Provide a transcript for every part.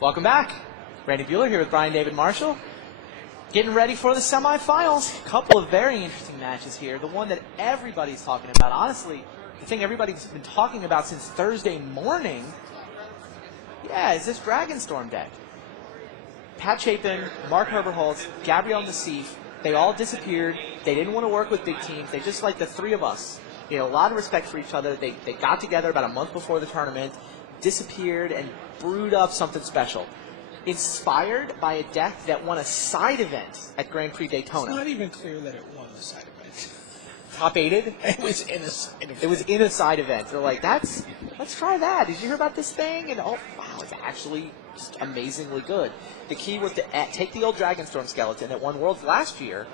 Welcome back. Randy Bueller here with Brian David Marshall. Getting ready for the semifinals. A couple of very interesting matches here. The one that everybody's talking about, honestly, the thing everybody's been talking about since Thursday morning, is this Dragonstorm deck. Pat Chapin, Mark Herberholz, Gabriel Nassif, they all disappeared. They didn't want to work with big teams. They just like the three of us. You know, a lot of respect for each other. They got together about a month before the tournament, disappeared, and brewed up something special. Inspired by a deck that won a side event at Grand Prix Daytona. It's not even clear that it won the side event. Top 8'd? It was in a side event. It was in a side event. They're like, let's try that. Did you hear about this thing? And oh, wow, it's actually just amazingly good. The key was to take the old Dragonstorm skeleton that won Worlds last year,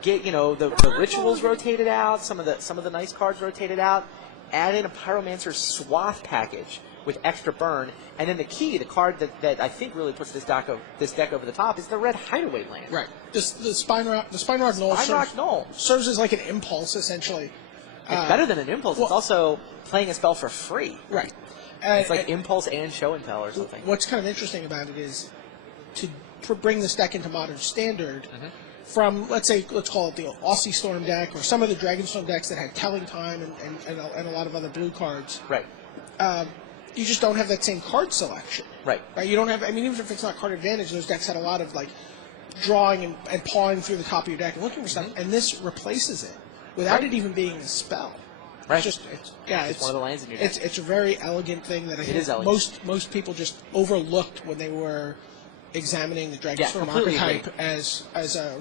get the rituals rotated out, some of the nice cards rotated out, add in a Pyromancer Swath package with extra burn, and then the key, the card that I think really puts this deck over the top, is the red Hideaway land. Right. The Spine Rock Knoll serves as like an impulse, essentially. It's better than an impulse. It's also playing a spell for free. Right. It's like impulse and show and tell or something. What's kind of interesting about it is to bring this deck into Modern Standard from, let's call it the Aussie Storm deck or some of the Dragonstorm decks that had Telling Time and a lot of other blue cards. Right. You just don't have that same card selection. Right. You don't have, even if it's not card advantage, those decks had a lot of like drawing and pawing through the top of your deck and looking for stuff, and this replaces it without it even being a spell. Right. It's one of the lands in your deck. It's a very elegant thing that I think most people just overlooked when they were examining the Dragonstorm archetype as a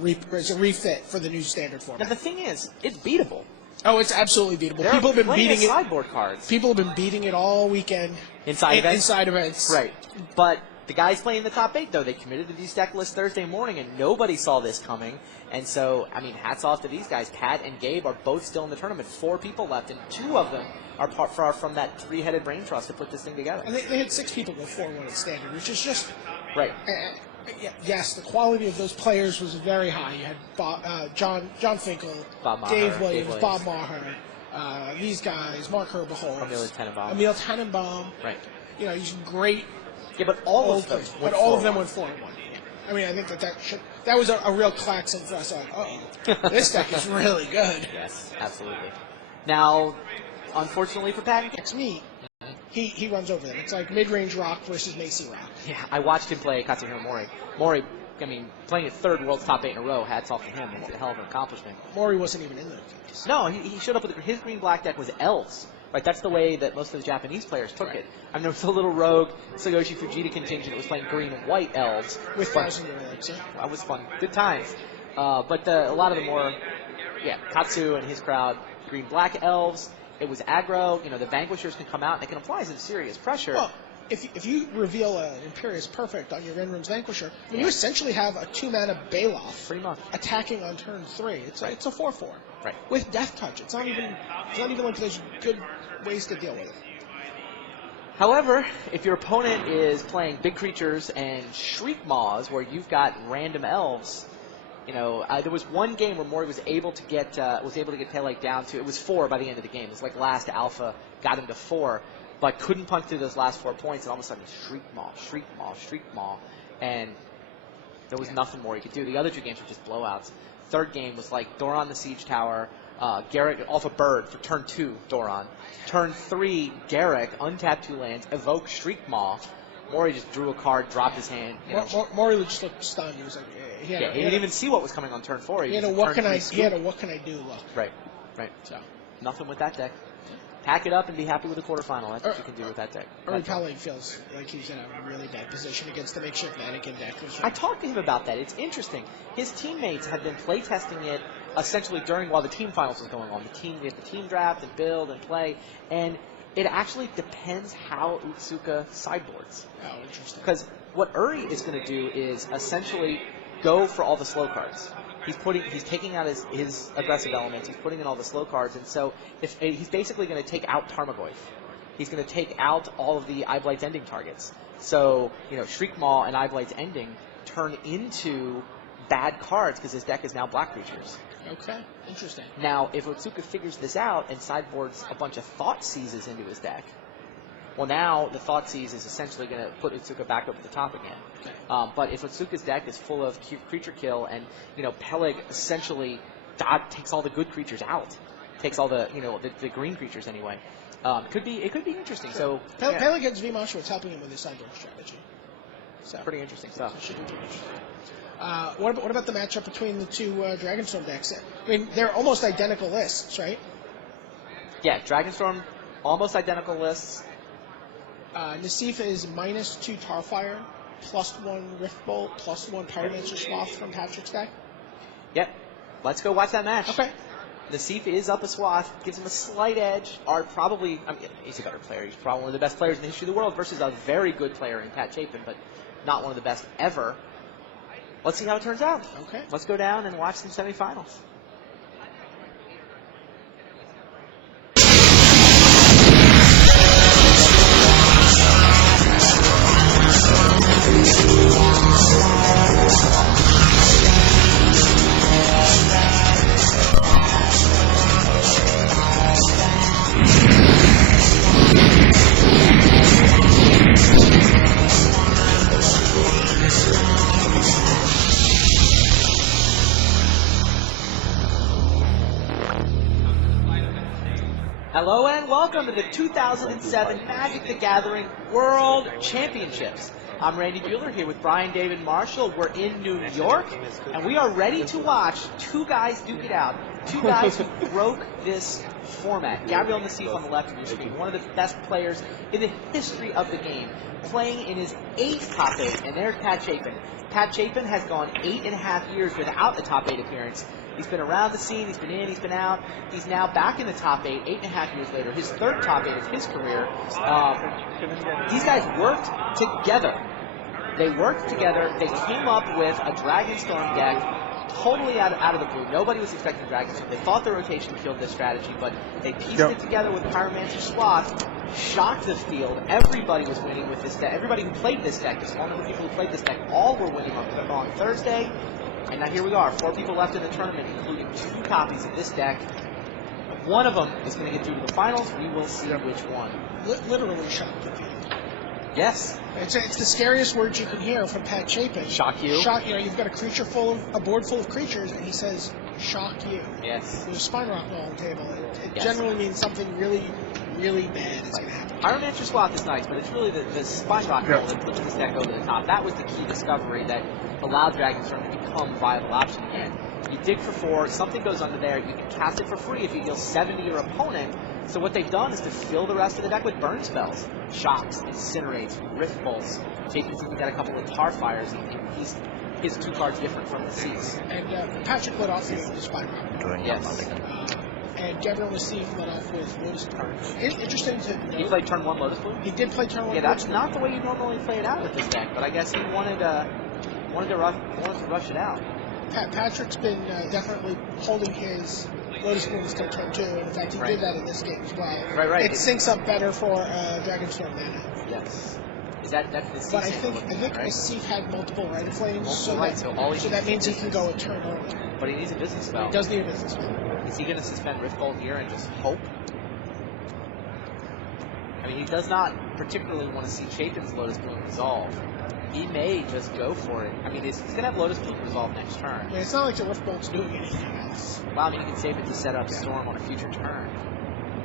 refit for the new standard format. Now the thing is, it's beatable. Oh, it's absolutely beatable. People have been beating it. Sideboard cards. People have been beating it all weekend. Inside events. Right. But the guys playing the top 8, though, they committed to these deck lists Thursday morning, and nobody saw this coming. And so, hats off to these guys. Pat and Gabe are both still in the tournament. 4 people left, and 2 of them are far from that 3-headed brain trust to put this thing together. And they had 6 people go 4-1 at standard, which is just... Right. Yes, the quality of those players was very high. You had John Finkel, Dave Williams, Bob Maher, these guys, Mark Herberholz, Emil Tannenbaum. Right. These great. Yeah, but all of them. But all of them went 4-1. I think that was a real klaxon for us. This deck is really good. Yes, absolutely. Now, unfortunately for Pat, it's me. He runs over them. It's like mid-range rock versus Macy rock. Yeah, I watched him play Katsuhiro Mori. Mori, playing a 3rd World's Top 8 in a row, hats off to him. It's a hell of an accomplishment. Mori wasn't even in those games. No, he showed up with his green-black deck was elves. Right, that's the way that most of the Japanese players took it. There was a little rogue Tsuyoshi Fujita contingent that was playing green and white elves. With 1,000-year elves, yeah. That was fun. Good times. But a lot of the more, Katsu and his crowd, green-black elves. It was aggro. The Vanquishers can come out and they can apply some serious pressure. Well, if you reveal an Imperious Perfect on your Renrum's Vanquisher, you essentially have a 2-mana Baloth pretty much attacking on turn 3. It's a 4/4. Right. With Death Touch. It's not even like there's good ways to deal with it. However, if your opponent is playing big creatures and Shriek Maws, where you've got random elves, there was one game where Mori was able to get Taillight down to, it was 4 by the end of the game. It was like last alpha got him to 4, but couldn't punch through those last 4 points, and all of a sudden Shriek Maw, and there was nothing more he could do. The other 2 games were just blowouts. 3rd game was like Doran the Siege Tower, Garrett off a bird for turn 2, Doran. Turn 3, Garrick, untap 2 lands, evoke Shriek Maw. Mori just drew a card, dropped his hand. Mori just looked stunned. He was like, he didn't even see what was coming on turn 4. He had a what can I do look. Right. So nothing with that deck. Pack it up and be happy with the quarterfinal. That's what you can do with that deck. Or he probably feels like he's in a really bad position against the makeshift mannequin deck. I talked to him about that. It's interesting. His teammates had been playtesting it essentially while the team finals was going on. We had the team draft and build and play, and it actually depends how Otsuka sideboards. Oh, interesting. Because what Uri is going to do is essentially go for all the slow cards. He's taking out his aggressive elements. He's putting in all the slow cards, and so he's basically going to take out Tarmogoyf. He's going to take out all of the Eyeblight's Ending targets. So Shriek Maw and Eyeblight's Ending turn into bad cards because his deck is now black creatures. Okay, interesting. Now, if Otsuka figures this out and sideboards a bunch of Thought Seizes into his deck, Well, now the Thoughtseize is essentially going to put Otsuka back up at the top again. But if Otsuka's deck is full of creature kill, and Peleg essentially takes all the good creatures out, takes all the the green creatures anyway. It could be interesting. So Peleg has Vmashwitz helping him with his sideboard strategy. So pretty interesting stuff. Should be pretty interesting. What about the matchup between the two Dragonstorm decks? I mean, they're almost identical lists, right? Yeah, Dragonstorm, almost identical lists. Nassif is -2 Tarfire, +1 Riftbolt, +1 Pyromancer Swath from Patrick's deck. Yep. Let's go watch that match. Okay. Nassif is up a Swath, gives him a slight edge. He's a better player. He's probably one of the best players in the history of the world versus a very good player in Pat Chapin, but not one of the best ever. Let's see how it turns out. Okay. Let's go down and watch some semifinals. Hello and welcome to the 2007 Magic the Gathering World Championships. I'm Randy Buehler here with Brian David Marshall. We're in New York, and we are ready to watch two guys duke it out. Two guys who broke this format. Gabriel Nassif on the left of your screen, one of the best players in the history of the game, playing in his 8th top 8, and there's Pat Chapin. Pat Chapin has gone 8.5 years without a top 8 appearance. He's been around the scene, he's been in, he's been out. He's now back in the top 8, 8.5 years later, his 3rd top 8 of his career. These guys worked together. They worked together. They came up with a Dragonstorm deck totally out of the blue. Nobody was expecting Dragonstorm. They thought the rotation killed this strategy, but they pieced it together with Pyromancer Swath, shocked the field. Everybody was winning with this deck. Everybody who played this deck, the small number of people who played this deck, all were winning on Thursday. And now here we are, 4 people left in the tournament, including 2 copies of this deck. One of them is going to get through to the finals. We will see which one. Literally shocked the field. Yes. It's the scariest words you can hear from Pat Chapin. Shock you. Shock. You've got a board full of creatures, and he says, "Shock you." Yes. There's a spine rock on the table. It generally means something really, really bad is going to happen. Pyromancer Swath is nice, but it's really the spine rock roll that puts this deck over the top. That was the key discovery that allowed Dragonstorm to become a viable option again. You dig for 4, something goes under there, you can cast it for free if you deal 7 to your opponent. So what they've done is to fill the rest of the deck with burn spells. Shocks, Incinerates, Rift Bolts. Chapin's even got a couple of Tarfires. His 2 cards different from the Seas. And Patrick led off with the spine rock. Yes. And Gabriel Nassif led off with Lotus Bloom. Interesting to note. He played turn 1 Lotus Bloom? He did play turn 1 Yeah, that's not the way you normally play it out with this deck, but I guess he wanted to rush it out. Patrick's been definitely holding his Lotus Bloom until turn 2, and in fact he did that in this game as well. Right. It syncs up better for Dragonstorm mana. Yes. Is that's the Sea But I Sand think right? Nassif had multiple Rite of Flames, so that means he can go a turn early. But he needs a business spell. He does need a business spell. Is he going to suspend Riftbolt here and just hope? I mean, he does not particularly want to see Chapin's Lotus Bloom resolve. He may just go for it. I mean, he's going to have Lotus Bloom resolve next turn. Yeah, it's not like the Riftbolt's doing anything else. Well, I mean, he can save it to set up Storm on a future turn.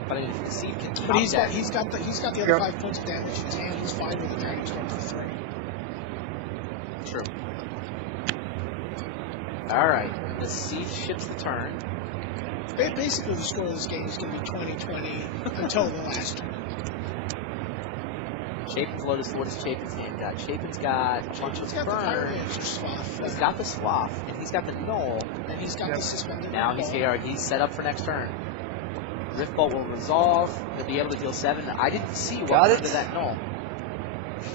But I mean, if the Seed can top But he's that, got the other 5 points of damage in his hand. He's fine with the Dragonstorm for 3. True. All right, the Seed ships the turn. Basically, the score of this game is going to be 20-20 until the last turn. Chapin's Lotus, what does Chapin's hand got? Chapin's got a bunch of burn. He's got the Swath, and he's got the Knoll. And he's got the suspended. Now he's set up for next turn. Riftbolt will resolve. He'll be able to deal 7. I didn't see what went into that Knoll.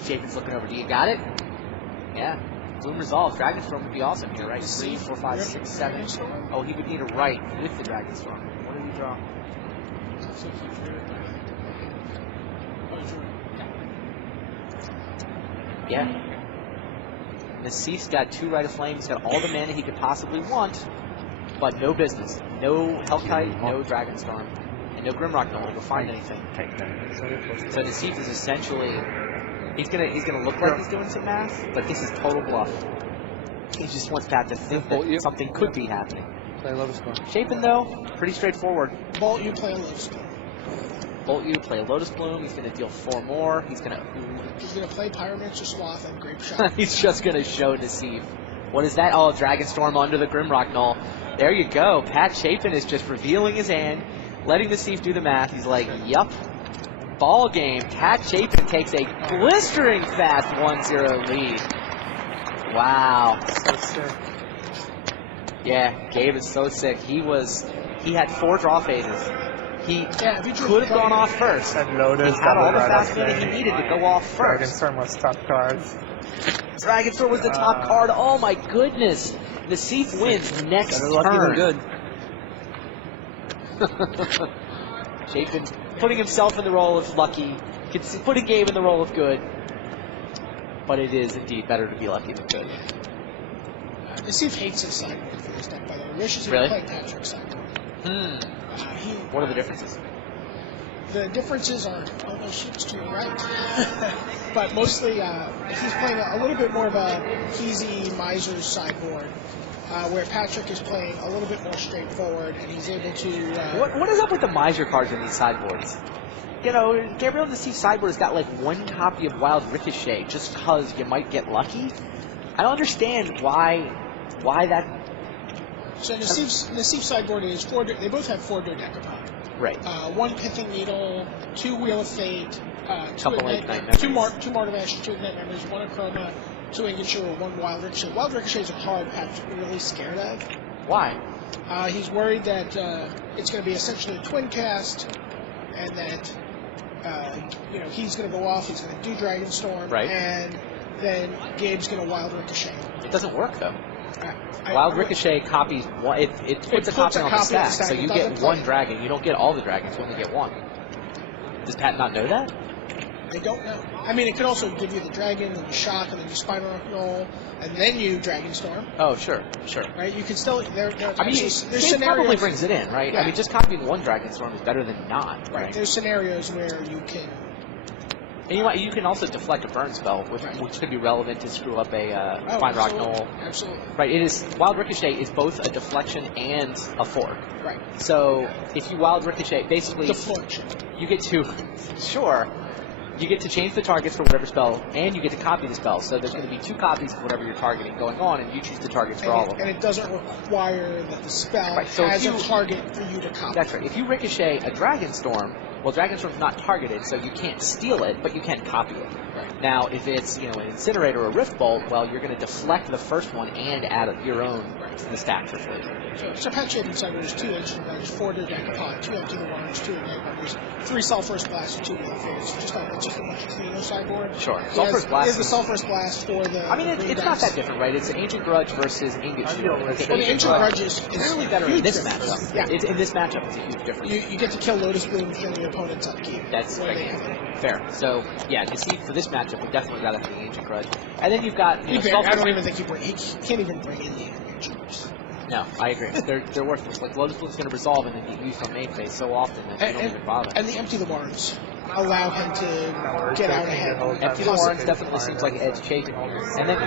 Chapin's looking over. Do you got it? Yeah. Bloom resolve. Dragonstorm would be awesome here, right? 3, 4, 5, 6, 7. Oh, he would need a right with the Dragonstorm. What did he draw? Yeah. Nassif's got 2 Rite of Flame. He's got all the mana he could possibly want, but no business. No Hellkite, no Dragonstorm. And No Grimrock no longer find anything. So Nassif is essentially, he's gonna look like he's doing some math, but this is total bluff. He just wants Pat to think that something could be happening. Play Lotus Storm. Chapin though, pretty straightforward. Bolt you, play a Lotus Bloom. Bolt you, play a Lotus Bloom. He's gonna deal 4 more. He's gonna play Pyromancer Swath and Grape Shot. he's just gonna show Nassif. What is that? Oh, Dragonstorm under the Grimrock Knoll. There you go. Pat Chapin is just revealing his hand, letting Nassif do the math. He's like, yup. Ball game. Pat Chapin takes a blistering fast 1-0 lead. Wow. So sick. Yeah, Gabe is so sick. He had 4 draw phases. He could have gone off first. And Lotus He had all the fast money he needed to go off first. Dragonstorm was top cards. Dragonstorm was the top card. Oh my goodness. Nassif wins next turn. Good. Chapin putting himself in the role of lucky, putting Gabe in the role of good. But it is indeed better to be lucky than good. Nassif hates his sideboard for this deck, by the way. Wishes he Really? could play Patrick's sideboard. What are the differences? The differences are, oh no, shit's to your right. But mostly, he's playing a little bit more of a Keezy Miser's sideboard, where Patrick is playing a little bit more straightforward, and he's able to... What is up with the Miser cards in these sideboards? You know, Gabriel Nassif's sideboard has got like 1 copy of Wild Ricochet just because you might get lucky. I don't understand why that... So Nassif's sideboard is 4, they both have 4 dodecapod. Right. 1 Pithing Needle, 2 Wheel of Fate, 2 Ignite, 2 Martyr Ashes, 2 Ignite Memories, 1 Acroma, 2 Ingature, 1 Wild Ricochet. Wild Ricochet is a card Patrick's really scared of. Why? He's worried that it's going to be essentially a twin cast, and that he's going to go off, he's going to do Dragonstorm, right. And then Gabe's going to Wild Ricochet. It doesn't work though. Wild Ricochet copies one. It puts a copy on the stack, so you get 1 dragon. You don't get all the dragons. You only get 1. Does Pat not know that? I don't know. I mean, it could also give you the dragon and the shock, and then you Spinal Roll, and then you Dragonstorm. Oh, sure. Right? You can still. It probably brings it in, right? Yeah. I mean, just copying 1 Dragonstorm is better than not, right? There's scenarios where you can. And you can also deflect a burn spell, which could be relevant to screw up a Fine Rock Knoll. Absolutely. Right. It is Wild Ricochet is both a deflection and a fork. Right. So if you Wild Ricochet, basically deflection, you get to you get to change the targets for whatever spell, and you get to copy the spell. So there's going to be 2 copies of whatever you're targeting going on, and you choose the targets for all of them. And it doesn't require that the spell so has a target for you to copy. That's right. If you Ricochet a Dragonstorm, well, Dragonstorm's not targeted, so you can't steal it, but you can copy it. Right. Now, if it's an Incinerator or a Rift Bolt, well, you're going to deflect the first one and add your own to the stack for free. So Pat Chapin's sideboard is 2 Ancient Grudge, 4 Dodecapod, 2 Empty the Worms, 2 Ignite Memories, 3 Sulphurous Blast, and 2 Wheel of Fate. It's just a much cleaner sideboard. Sure. Sulphurous Blast. Is the Sulphurous Blast for the. I mean, it's not that different, right? It's an Ancient Grudge versus Ingot Shield. Well, the Ancient Grudge is really better in this matchup. Yeah. In this matchup, it's a huge difference. You get to kill Lotus Blooms during your opponent's upkeep. That's fair. So, yeah, to see for this matchup, we definitely rather have the Ancient Grudge. And then you've got. I don't even think he can't even bring in the Ancient Grudge. No, I agree. They're worthless. Like, Lotus Bloom's going to resolve and then get used on main phase so often that you don't even bother. And the Empty the Worms allow him to get out ahead. Empty the Worms definitely seems like Ed's Chapin here. And then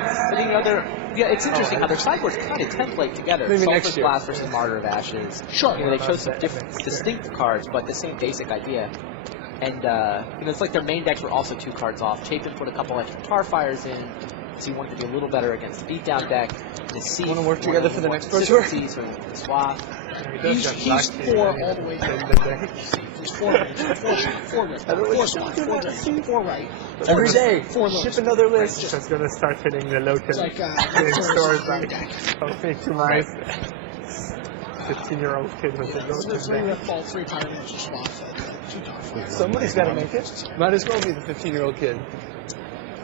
it's interesting how their sideboards kind of template together. Sulphurous Blast versus Martyr of Ashes. Sure. They chose some different, distinct cards, but the same basic idea. And, it's like their main decks were also 2 cards off. Chapin put a couple extra Tarfires in. So he wanted to be a little better against the beatdown deck. Want to work together for the next Pro Tour? So swap. He's 4 all the way down. He's 4 right. 4 right. Every day. 4 lows. Ship another list. Just going to start hitting the low It's like stores like to my 15-year-old kid with a low fall 3 Pyromancer swap. Somebody's got to make it. Might as well be the 15-year-old kid.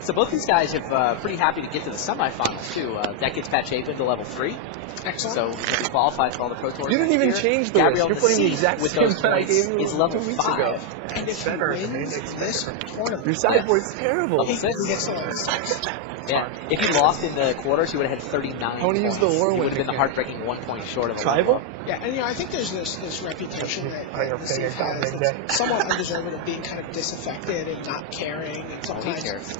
So both these guys have pretty happy to get to the semifinals too. That gets Pat Chapin to level 3. Excellent. So he qualified for all the Pro Tours. You didn't even next change year. the Gabriel list. You're playing the Nassif exact with same those that I points gave you is level 2 weeks 5. ago. And if he Better than wins anything. this tournament, Your sideboard's terrible. Level he 6. gets to level 6. Yeah. If he lost in the quarters, he would have had 39 I wanna use points. the He Whirlwind would have been the mechanic. heartbreaking 1 point short of a Tribal? level up. Yeah, and I think there's this reputation that Oh, you're Nassif paying has attention, that's somewhat undeserved of being kind of disaffected and not caring, and Oh, he sometimes. cares.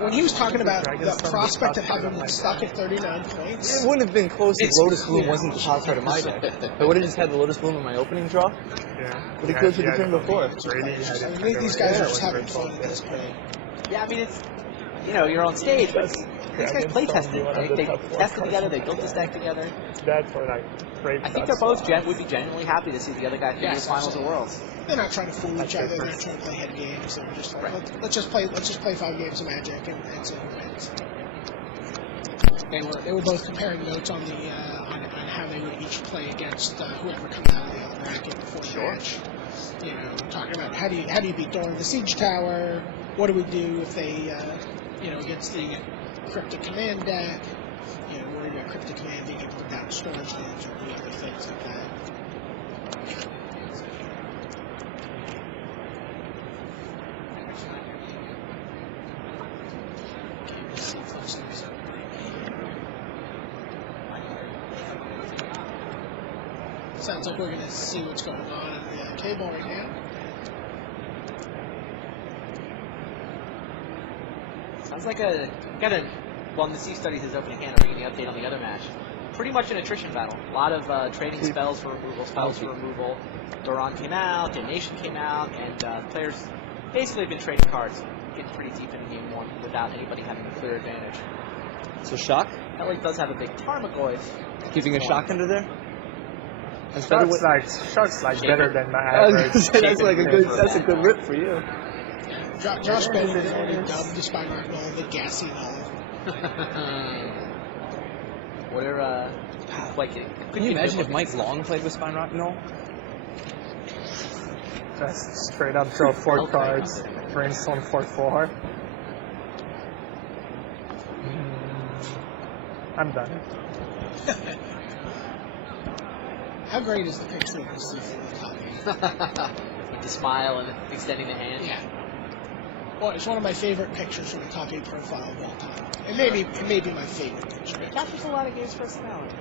When he was talking about the Dragonstorm prospect of top card having on my been stuck deck. at 39 points, It wouldn't have been close if It's Lotus Bloom clear. wasn't the top card of my deck. I would have just had the Lotus Bloom in my opening draw. Yeah. But he could for the turn before. I mean, these guys are just having fun at this point. Yeah, I mean, it's, you're on stage, but these guys play testing. They tested together, they built this deck together. That's what I great. I think they're both would be genuinely happy to see the other guy through the finals of Worlds. They're not trying to fool each other. They're trying to play head games. They're just like, let's just play 5 games of Magic and see who wins. They were both comparing notes on the on how they would each play against whoever comes out of the other bracket before the match. Talking about how do you beat Doran the Siege Tower? What do we do if they against the Cryptic Command deck? Worried about Cryptic Command being able to down storage lands or do other things like that. Sounds like we're going to see what's going on in the table right now. Sounds like Nassif studies his opening hand. Are we getting an update on the other match? Pretty much an attrition battle. A lot of trading spells for removal, Doran came out, Damnation came out, and players basically have been trading cards, getting pretty deep into game 1 without anybody having a clear advantage. So shock? Ellie does have a big Tarmogoyf. Keeping a shock under there? Shock's like better than my average. That's a good rip for you. Josh Bennett has already dubbed the Spine Null the gassy null. Can you imagine if Mike Long played with Spine Rock Null? Just straight up draw 4 cards, brainstorm 4/4. I'm done. How great is the picture of this With the smile and extending the hand. Yeah. Well, it's one of my favorite pictures from the top 8 profile of all time. It may be my favorite picture. It captures a lot of games' personality.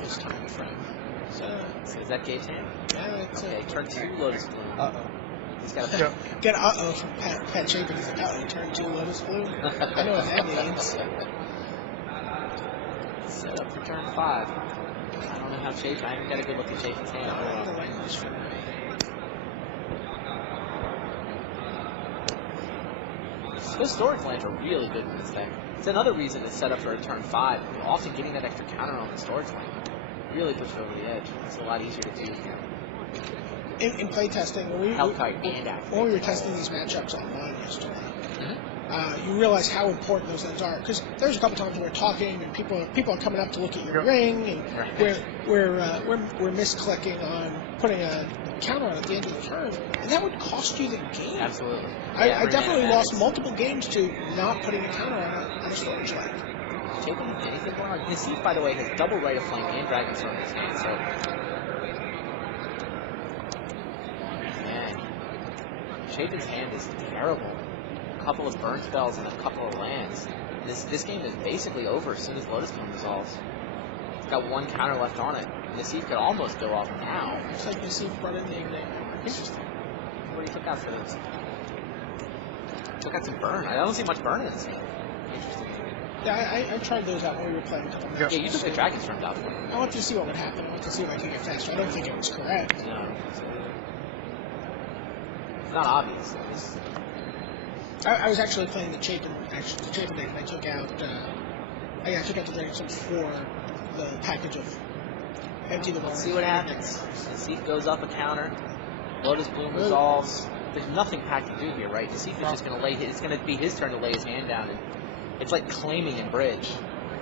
This time from. So is that Gabe's hand? Yeah, it's Okay, turn 2 Lotus Bloom. Uh-oh. He's got a Yeah. Get uh-oh from Pat Chapin. He's like, uh-oh, turn 2 Lotus Blue. I know what that means. Set up for turn 5. I don't know how Chapin. I haven't got a good look at Chapin's hand. Those storage lands are really good in this deck. It's another reason to set up for a turn 5. Often getting that extra counter on the storage land really puts you over the edge. It's a lot easier to do. In playtesting, when we were testing these matchups online yesterday, you realize how important those lands are. Because there's a couple times where we're talking and people are coming up to look at your ring, and we're misclicking on putting a counter on at the end of the turn, and that would cost you the game. Absolutely. I definitely lost multiple games to not putting a counter on a storage land. Chapin, anything going on? Nassif, by the way, has double Right of Flame and Dragonstorm in his hand, so. Man. Chapin's hand is terrible. A couple of burn spells and a couple of lands. This game is basically over as soon as Lotus Bloom resolves. It's got 1 counter left on it. Nassif could almost go off now. Looks like Nassif brought in the Ignite. Interesting. What do you took out for those? Took out some burn. I don't see much burn in this game. Interesting. Yeah, I tried those out when we were playing a couple Yeah, matches. you took the Dragonstorm out. I wanted to see what would happen. I wanted to see if I could get faster. I don't think it was correct. No. It's not obvious. I was actually playing the Chapin deck, and I took out the Dragonstorm for the package of empty the Let's see what happens. Nassif goes up a counter. Lotus Bloom resolves. There's nothing Pack can do here, right? Nassif is just going to it's going to be his turn to lay his hand down. And it's like claiming in bridge.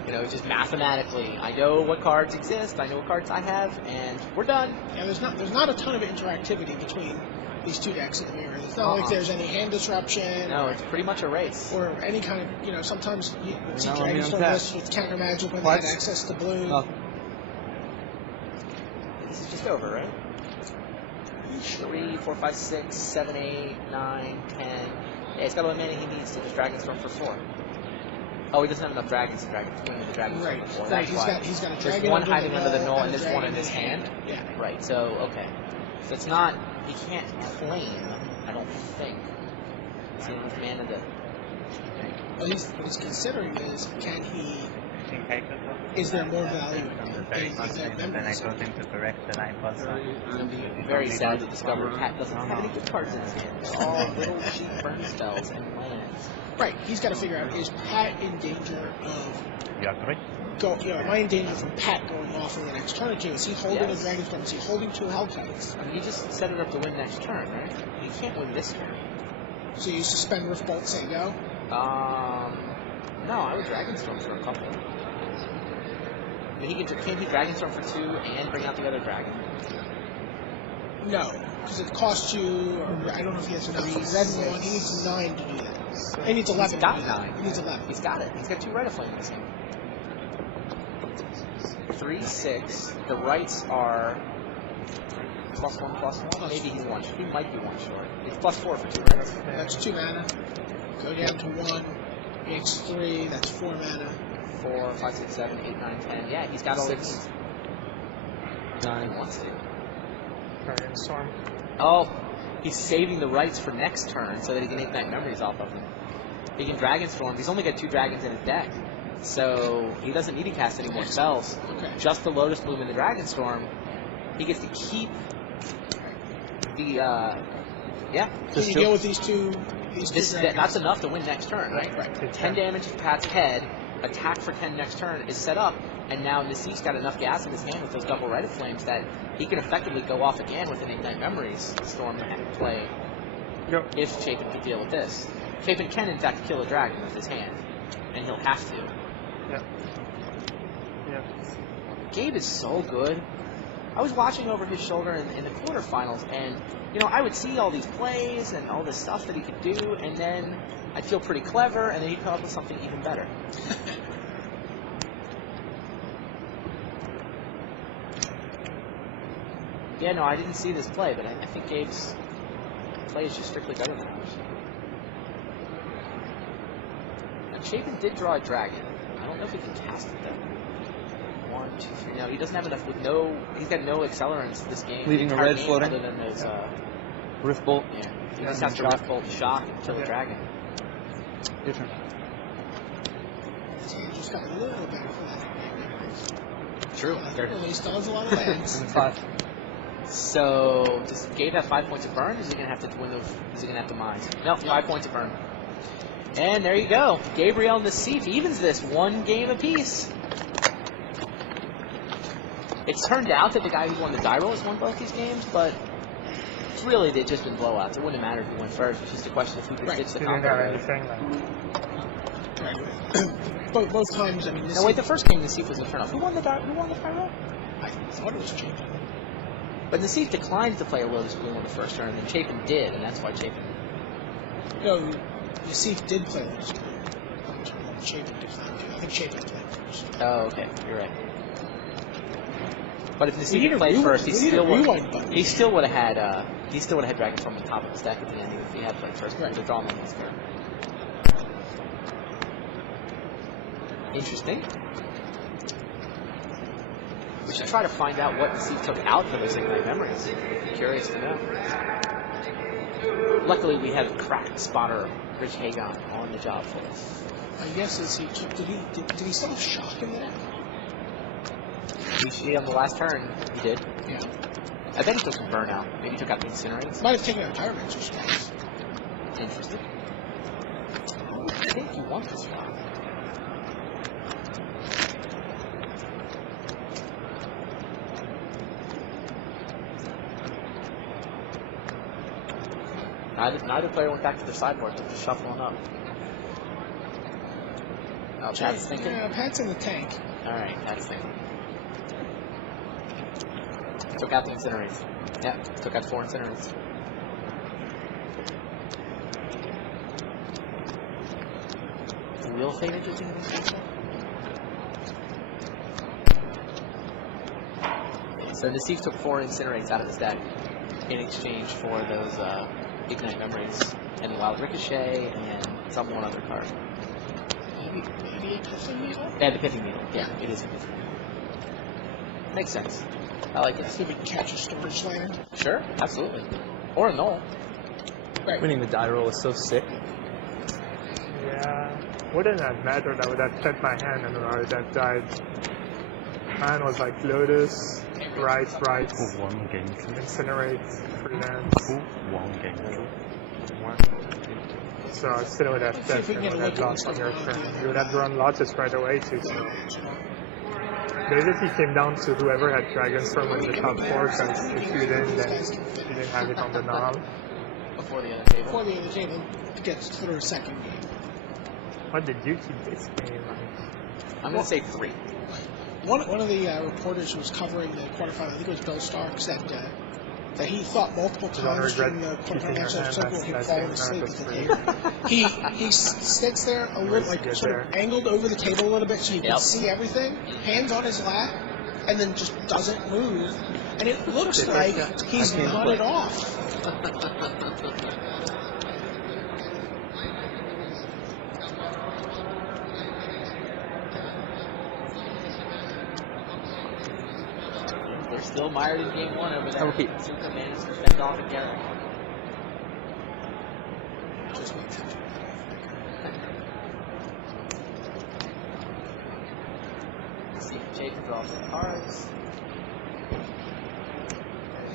Just mathematically, I know what cards exist, I know what cards I have, and we're done. Yeah, there's not a ton of interactivity between these two decks in the mirror. It's not like there's any hand disruption. No, it's pretty much a race. Or any kind of, sometimes you see No, I mean, Dragonstorm lists with counter magic when they had access to blue. Oh. This is just over, right? 3, 4, 5, 6, 7, 8, 9, 10. Yeah, he's got all the mana he needs to just Dragonstorm for 4. Oh, he doesn't have enough dragons to swing the Dragonstorm Right. for 4. Right. That's He's got a There's dragon one hiding under the null and and a there's one dragon in his hand. Yeah. Right, so, okay. So it's not, he can't claim, I don't think. Is he enough mana to... What he's considering is, is there more value in exact memories? It'll be very sad to discover Pat doesn't have any good cards in his hand. It's all little cheap burn spells and lands. Right. He's got to figure out, is Pat in danger of... am I in danger from Pat going off in the next turn or two? Is he holding a Dragonstorm? Is he holding 2 Hellkites? I mean, he just set it up to win next turn, right? He can't win this turn. So you suspend Rift Bolt, say go? No, I would Dragonstorm for a couple. I mean, can't he Dragonstorm for 2 and bring out the other dragon? No, because it costs you, I don't know if he has enough. Red one, he needs 9 to do that. He needs 11. He's got 9. He needs 11. He's got it. He's got 2 Red Flame in his hand. 3, 6. The rights are +1/+1. Maybe he's one. He might be one short. It's +4 for 2 rights. That's 2 mana. Go down to 1. Makes 3. That's 4 mana. 4, 5, 6, 7, 8, 9, 10. Yeah, he's got 6. 9 wants to. Dragonstorm. Oh, he's saving the rights for next turn so that he can ignite memories off of them. He can Dragonstorm. He's only got 2 dragons in his deck, so he doesn't need to cast any more spells. Okay. Just the Lotus Bloom and the Dragonstorm. He gets to keep the Can you deal with these two? That's enough to win next turn, right? Right. 10 damage to Pat's head. Attack for 10 next turn is set up, and now Nasif's got enough gas in his hand with those double Rite of Flames that he can effectively go off again with an Ignite Memories Storm play if Chapin can deal with this. Chapin can, in fact, kill a dragon with his hand, and he'll have to. Gabe is so good. I was watching over his shoulder in the quarterfinals, and I would see all these plays and all this stuff that he could do, and then I'd feel pretty clever, and then he'd come up with something even better. Yeah, no, I didn't see this play, but I think Gabe's play is just strictly better than ours. And Chapin did draw a dragon. I don't know if he can cast it, though. 1, 2, 3. No, he doesn't have enough. He's got no accelerants this game. Leaving a red floating. Other than those. Rift Bolt. Yeah, he just has to Rift Bolt, shock, and kill the dragon. Your turn. Just got a little better for that. True. He still has a lot of lands. 5. So, does Gabe have 5 points of burn? Is he gonna have to win those? Is he gonna have to mine? No, 5 points of burn. And there you go. Gabriel and Nasif evens this 1 game apiece. It's turned out that the guy who won the die roll has won both these games, but really they've just been blowouts. It wouldn't have mattered who won first. It's just a question of who could stitch the He didn't combo. have anything then. Right. Both times, I mean, No, wait, the first game Nasif was the turn off. Who won the die roll? I thought it was Chapin. But Nasif declined to play a Lotus Bloom on the first turn, and then Chapin did, and that's why Chapin. No, Nasif did play Lotus Blue. Chapin did not do. I think Chapin played first. Oh, okay, you're right. But if We Nasif need had a played rewind- first, we need a rewind button. he still would have had Dragons from the top of his deck at the end if he had played first. Right. The draw on his turn. Interesting. We should try to find out what Nasif took out for those Ignite Memories. Curious to know. Luckily, we have cracked spotter Rich Hagon on the job for us. My guess is did he still have shock in there? We see on the last turn, he did. Yeah. I bet he took some burnout. Maybe he took out the Incinerates. Might have taken out Pyromancer's stacks. Interesting. I think you want this one. Neither player went back to the sideboard. They're just shuffling up. Oh, Pat's thinking? Yeah, Pat's in the tank. Alright, Pat's thinking. Took out the Incinerates. Yeah, took out 4 Incinerates. will fade interesting in this matchup. So Nassif took 4 Incinerates out of his deck in exchange for those Ignite Memories and Wild Ricochet and some one other card. Maybe a Pithing Needle? Yeah, the Pithing Needle. Yeah, it is a Pithing Needle. Makes sense. I like it. See if we can catch a storage land. Sure, absolutely. Or a null. Right. Winning the die roll is so sick. Yeah. Wouldn't have mattered. I would have checked my hand and I would have died. Mine was like Lotus, Right, Incinerate, Freelance. So I still would have checked and would have lost on your turn. You would have drawn Lotus right away too. So basically came down to whoever had Dragonstorm in the top 4, because if you didn't, then you didn't have it on the knob. Before the other table. Before the other table gets through a second game. What did you keep this game? I'm going to say 3. One of the reporters who was covering the quarterfinal, I think it was Bill Starks, that he thought multiple times during the quarterfinal match of Circle he'd fallen asleep at the table. He sits there a little, like sort of angled over the table a little bit so he can see everything, hands on his lap, and then just doesn't move. And it looks like he's nodded off. They're still mired in game 1 over there. I repeat. Super managed to fend off again. Just makes sense. See if Jake draws the cards.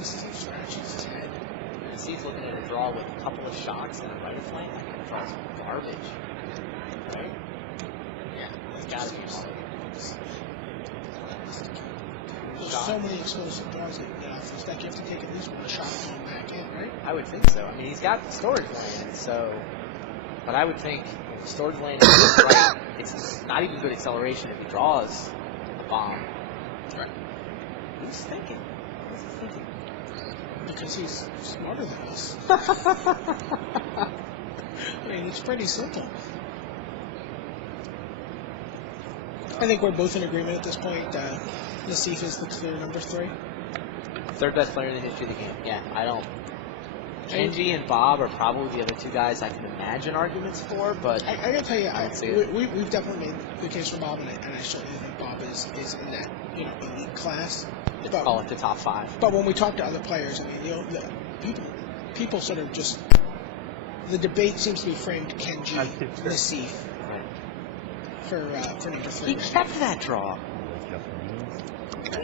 Steve scratches his head. See if looking at a draw with a couple of shocks and a right of flank. I can draw some garbage. Right? Yeah, it's gotta be hard. There's so many explosive draws that you get off this deck. You have to take at least one shot going back in, right? I would think so. I mean, he's got storage land, so. But I would think storage land is right. It's not even good acceleration if he draws a bomb. Right. Who's thinking? What's he thinking? Because he's smarter than us. I mean, it's pretty simple. I think we're both in agreement at this point. Nassif is the clear number 3. Third best player in the history of the game. Yeah, I don't. Kenji and Bob are probably the other 2 guys I can imagine arguments for, but I gotta tell you, don't see it. we've definitely made the case for Bob, and I certainly think Bob is in that elite class. But, call it the top 5. but when we talk to other players, I mean, people sort of just, the debate seems to be framed Kenji, Nassif Right. for number 3. He kept that draw.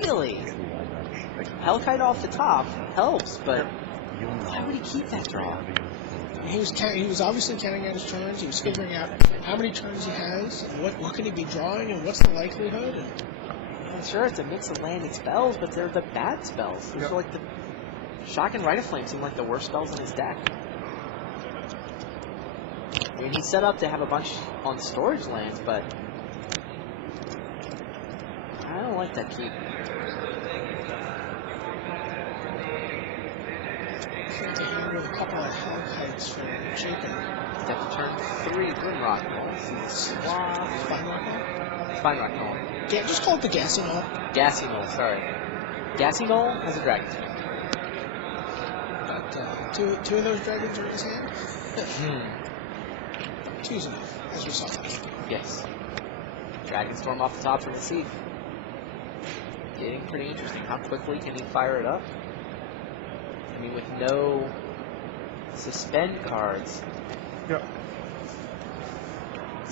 Really? Hellkite off the top helps, but why would he keep that draw? He was obviously counting out his turns. He was figuring out how many turns he has, and what can he be drawing, and what's the likelihood. And I'm sure it's a mix of landing spells, but they're the bad spells. Those are like the Shock and Rite of Flame seem like the worst spells in his deck. I mean, he's set up to have a bunch on storage lands, but I don't like that keep. to handle a couple of Hellkites for Jacob. Got to turn 3 Grimrock. Fine Rock. Fine Rock Knoll. Just call it the Gassy Knoll. Gassy Knoll, sorry. Gassy Knoll has a dragon. But two of those dragons are in his hand. Two's enough, as we saw last time. Yes. Dragonstorm off the top from the seat. Getting pretty interesting. How quickly can he fire it up? I mean, with no suspend cards, he's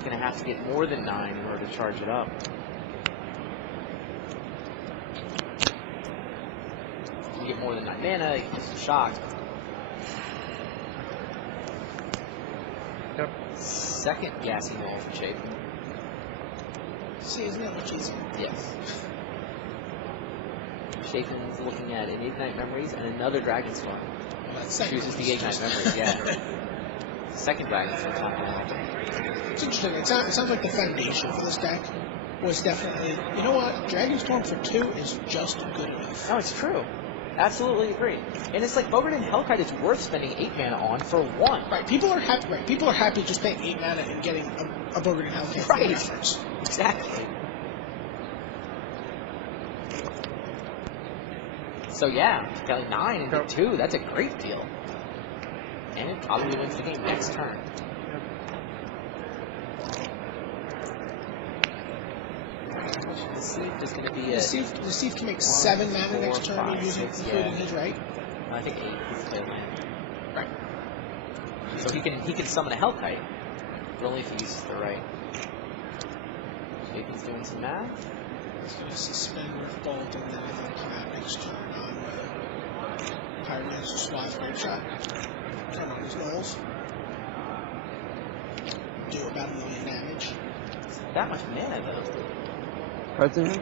going to have to get more than 9 in order to charge it up. If you get more than 9 mana, you get some shock. Yep. Second Gassy Knoll for Chapin. See, isn't that much easier? Yes. Chapin's looking at an Ignite Memories and another Dragonstorm. Chooses the Ignite Memories, yeah. Second Dragonstorm talking about. It's interesting. It sounds like the foundation for this deck was definitely, you know what, Dragonstorm for 2 is just good enough. No, it's true. Absolutely agree. And it's like Bogart and Hellkite is worth spending 8 mana on for 1. Right, people are happy. Right, people are happy just paying 8 mana and getting a Bogart and Hellcat. Right. Difference. Exactly. So yeah, Kelly 9 and get 2. That's a great deal. And it probably wins the game next turn. The Sieve is going to be The Steve can make 7 mana next turn, 5, using 6, including yeah. his right. I think 8. He's played land. Right. So he can summon a Hellkite, but only if he uses the right. Jason's doing some math. He's going to suspend Rift Bolt and then I think come out next turn on Pyromancer Swath Great Shot. Turn on his Knolls. Do about 1 million damage. That much mana though. Cards in hand?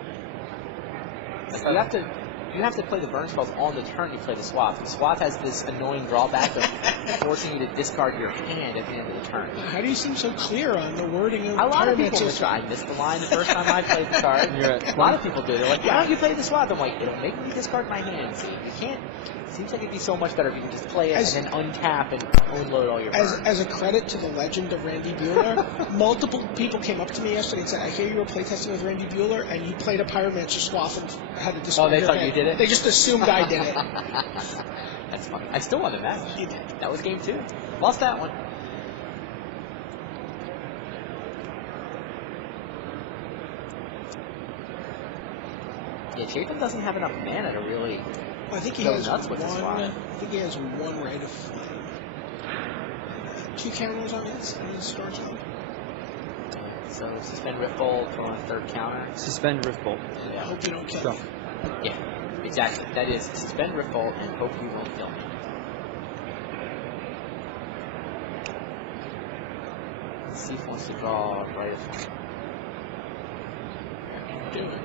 Like, you have to play the burn spells on the turn you play the Swath. And Swath has this annoying drawback of forcing you to discard your hand at the end of the turn. How do you seem so clear on the wording of A lot of people Pyromancer? I missed the line the first time I played the card. You're at A lot of people do. They're like, why don't you play the Swath? I'm like, it'll make me discard my hand. See, you can't. It seems like it'd be so much better if you can just play it and then untap and unload all your burns. As a credit to the legend of Randy Bueller, multiple people came up to me yesterday and said, I hear you were playtesting with Randy Bueller and you played a Pyromancer Swath and had to discard they your thought hand. you did it? They just assumed I did it. That's fun. I still won the match. You did. That was game 2. Lost that one. Yeah, Chapin doesn't have enough mana to really. I think he Go has nuts with the Swath. I think he has 1 Rite of Flame. 2 counters on his storage hub. So suspend Rift Bolt, throw on 3rd counter. Suspend Rift Bolt. I Yeah. hope you don't kill Sure. me. Yeah, exactly. That is suspend Rift Bolt and hope you won't kill me. Let's see if he wants to draw right. Do it.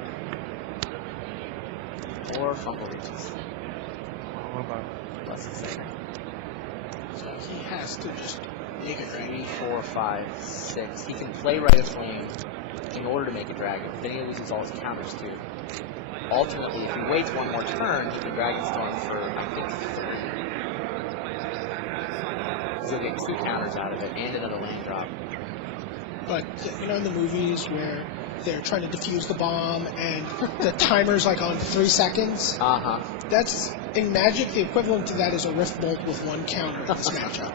Or Fumble Reaches. What about Less than second. So he has to just make it 3, right. 4, 5, 6. He can play Rite of Flame in order to make a dragon, but then he loses all his counters too. Ultimately, if he waits 1 more turn, he can Dragonstorm for, I think, 3. He'll get 2 counters out of it and another land drop. But, you know, in the movies where they're trying to defuse the bomb and the timer's like on 3 seconds, Uh-huh. that's, in Magic, the equivalent to that is a Rift Bolt with 1 counter in this matchup.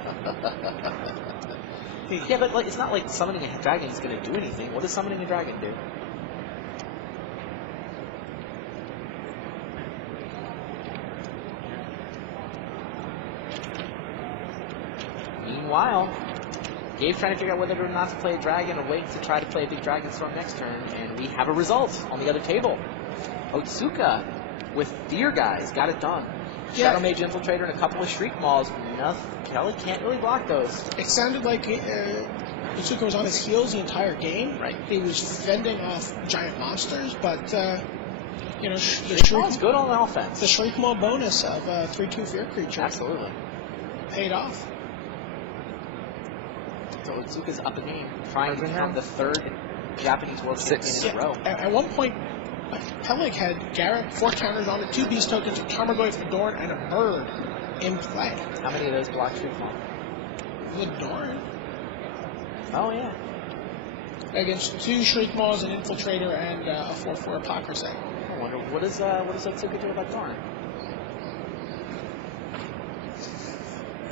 Yeah, but like, it's not like summoning a dragon is going to do anything. What does summoning a dragon do? Meanwhile, Gabe's trying to figure out whether or not to play a dragon or wait to try to play a big Dragonstorm next turn, and we have a result on the other table. Otsuka with Deer Guys got it done. Yeah. Shadow Mage Infiltrator and a couple of Shriek Mauls. Kelly can't really block those. It sounded like Otsuka was on his heels the entire game. Right. He was fending off giant monsters, but, you know, the Shriek Maul's Shriek, good on offense. the Shriek Maul bonus of 3/2 Fear Creature Absolutely. paid off. So Otsuka's up a game, trying to become the 3rd Japanese World Champion in a row. At one point, Peleg had Garrett, 4 counters on it, 2 Beast tokens, a Tarmogoyf Fedorn, and a Bird in play. How many of those block Shriek Maul? Fedorn Oh, yeah. against 2 Shriek Mauls, an Infiltrator, and a 4/4 Apocryphy. I wonder, what does Otsuka do about Dorn?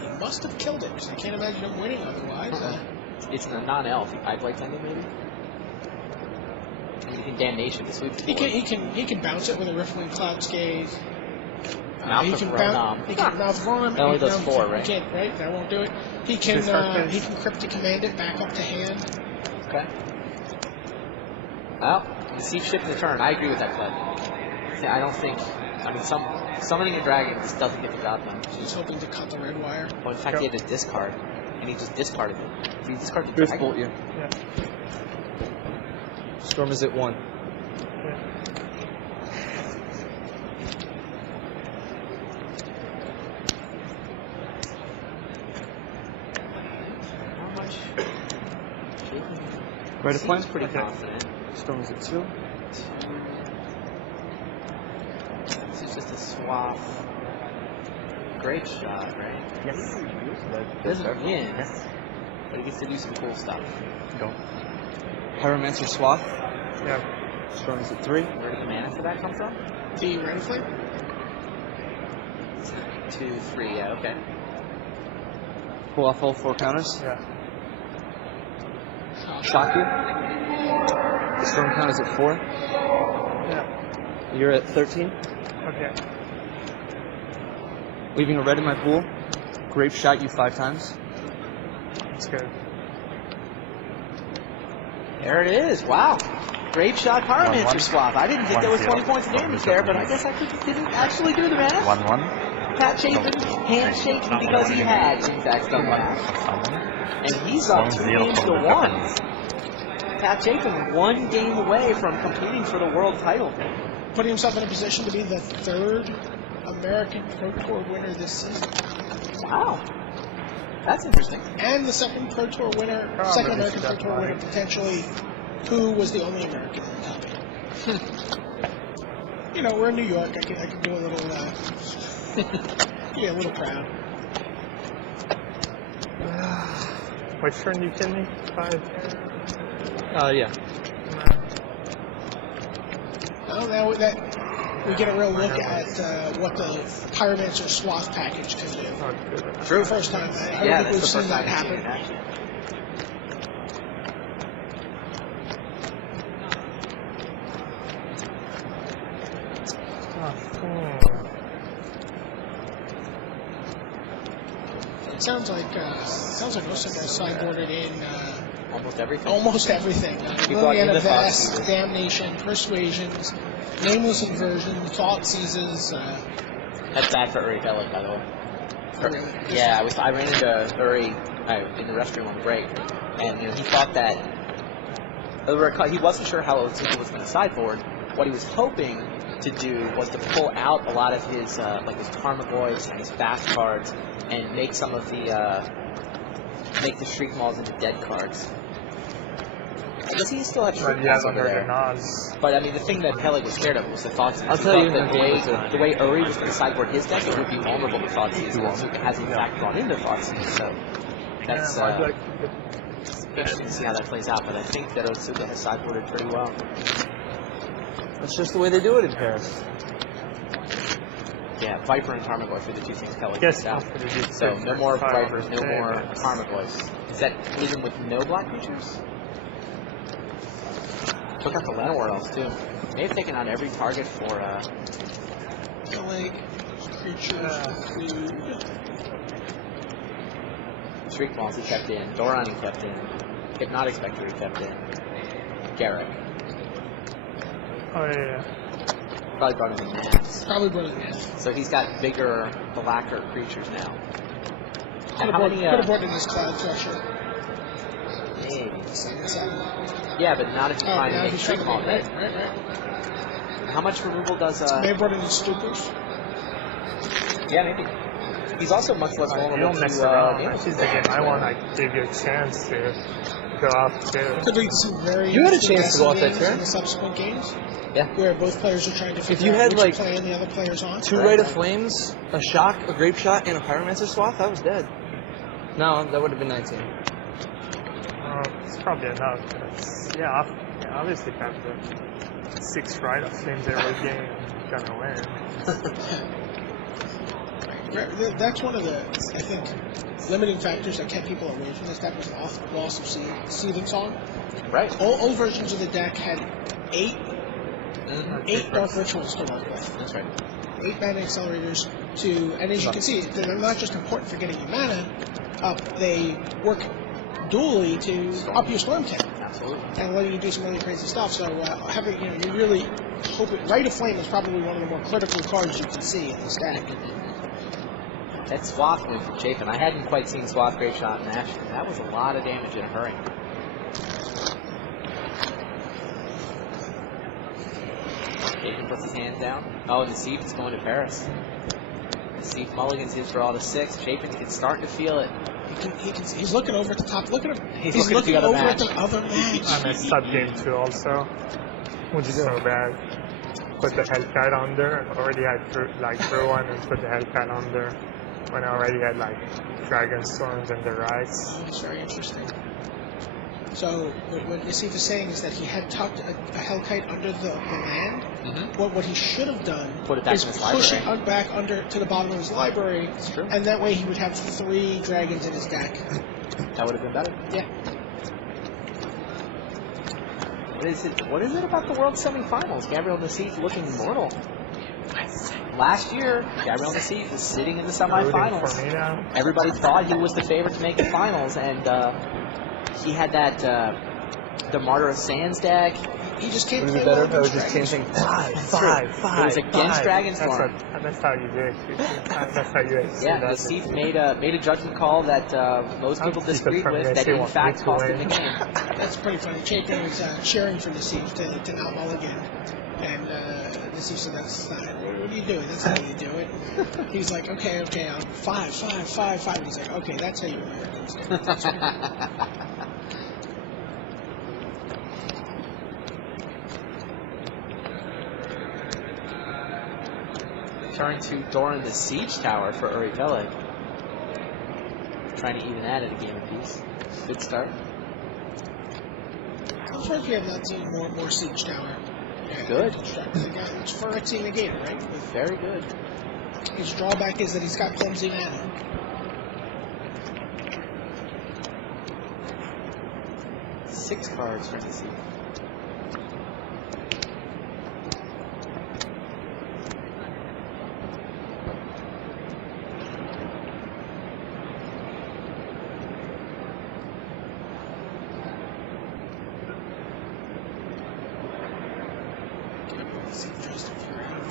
He must have killed it, because I can't imagine him winning otherwise. It's a non-elf. He pipe-lights ending, maybe? I mean, he can Damnation to sweep the He board. can bounce it with a Riftling Cloud Scathe. Mouth He of can Ronom. He can Mouth of Ronom. That only does No, 4, he right? can't, right? That won't do it. He can Cryptic Command it back up to hand. Okay. Well, Deceive Shift in the turn. I agree with that play. I don't think... I mean, summoning a dragon just doesn't get the job done. He's hoping to cut the red wire. Well, in fact, he had to discard, and he just discarded it. He discarded the Rift dragon. Bolt you. yeah. Storm is at 1. How much? Right of Flame? Seems pretty confident. Storm is at 2. This is just a swarm Swath. Great shot, right? Yes. Doesn't win, but he gets to do some cool stuff. Go. Pyromancer Swath. Yeah. Storms at 3. Where did the mana for that come from? The Rain Flame? 2, 3, yeah, okay. Pull off all 4 counters. Yeah. Shock you. The storm count is at 4. Yeah. You're at 13. Okay. Leaving a red in my pool. Grape shot you 5 times. That's good. There it is. Wow. Grape shot Pyromancer 1-1. Swath. I didn't think there was 20 points of damage there, but I guess I didn't actually do the math. 1-1. Pat Chapin handshaking because he had, in fact, done math. And he's up 2 games to 1. Pat Chapin 1 game away from competing for the world title. Putting himself in a position to be the 3rd American Pro Tour winner this season. Wow. That's interesting. And the 2nd Pro Tour winner, 2nd American Pro Tour winner potentially, who was the only American in the top 8. You know, we're in New York. I can do a little, yeah, a little proud. What turn you kidding me? 5. Yeah. Well, now that we get a real look at what the Pyromancer Swath package can do. Oh, good. True. First time. I Yeah, don't think that's we've the first seen that time I've seen happen. it, actually. It sounds like Osaka sideboarded in Almost everything. almost everything. He brought in Liliana the Vest, Thoughtseizes. Damnation, Persuasions, Nameless Inversion, Thought Seizes. That's bad for Uri Bellic, by the way. Really. Yeah, I ran into Uri in the restroom on the break, and he thought that he wasn't sure how Otsuka was going to sideboard. What he was hoping to do was to pull out a lot of his his Karma Voice and his fast cards, and make some of the Shriek Mauls into dead cards. I guess he still had Shriek But yeah, Mauls over there. Nas. But I mean, the thing that Peleg was scared of was the Thoughtseize. I'll tell you that in the way Uri was going to sideboard his deck, it would be vulnerable to Thoughtseize. Otsuka has in fact brought in the Thoughtseize, so that's Yeah, I'd like interesting to see how that plays out. But I think that Otsuka has sideboarded pretty well. That's just the way they do it in Paris. Yeah, Viper and Karma Voice are the 2 things Peleg Yes, picks out. after the deep So no more five, Vipers, no 10 more minutes. Karma Voice. Is that even with no black creatures? Took out the Llanowar Elves too. They've taken out every target for Like creatures, food. Shriek Mauls he kept in, Doran he kept in, Hypnotic Spectre he kept in, Garrick. Oh, yeah. Probably brought in the Nats. Probably brought in. So he's got bigger, blacker creatures now. Could And how many, have brought in this Cloud Crusher. maybe. Seven. Yeah, but not if you find now a he's Shriek trying to Maul, make right? How much removal does, May have brought in the Stupors. yeah, maybe. He's also much less You vulnerable don't mess to, around. damage. That's just the game. I want to give you a chance to go off too. Could lead to some very You had a interesting chance to go off that games turn. in the subsequent games. Yeah. Where both players are trying to figure you out had, which like, play and the other player's on. 2 Rite of Flames, a Shock, a Grape Shot, and a Pyromancer Swath, I was dead. No, that would have been 19. It's probably enough. Obviously, if after 6 Rite of Flames every game, you're gonna win. That's one of the, I think, limiting factors that kept people away from this deck was the loss of Seething Song. Right. Old versions of the deck had 8 Dark Rituals to work with. That's right. 8 mana accelerators and as you can see, they're not just important for getting your mana up, they work dually to up your storm count. Absolutely. And letting you do some really crazy stuff. So having, you really hope it. Rite of Flame is probably one of the more critical cards you can see in this deck. That Swath move from Chapin. I hadn't quite seen Swath Grape Shot in action. That was a lot of damage in a hurry. Chapin puts his hand down. Oh, and the Seed is going to Paris. The Seed mulligans his draw to 6. Chapin can start to feel it. He's looking over at the top. Look at him. He's looking at the other over match. at the other match. I messed up game 2 also, which is so bad. put the Hellcat under. I already had drew one and put the Hellcat under when I already had like Dragonstorms and the Rise. Oh, it's very interesting. So what Nassif is saying is that he had tucked a Hellkite under the land. What he should have done Put it back is in his push library. it back under to the bottom of his library, That's true. and that way he would have 3 dragons in his deck. That would have been better. Yeah. What is it about the World Semifinals? Gabriel Nassif looking mortal. Last year, Gabriel Nassif was sitting in the Rooting for semifinals. me now. Everybody thought he was the favorite to make the finals, and he had that the Martyr of Sands deck. He just can't Would play it be better well if I was against just dragons. changing 5? It was against Dragonstorm. That's how you do it. That's how you execute Yeah, that. Nassif made a judgment call that most people disagreed with, that in fact cost him the game. That's pretty funny. Chapin was cheering for Nassif to not mulligan. And Nassif said, that's not, what are you doing? That's how you do it. He's like, okay, I'm 5. And he's like, okay, that's how you Americans do it. That's right. Turn to Doran the Siege Tower for Uri Peleg. Trying to even that at a game apiece. Good start. I'm surprised we have not seen more Siege Tower. Good. It's Phyrexian Negator, right? Very good. His drawback is that he's got clumsy mana. Six cards for Nassif.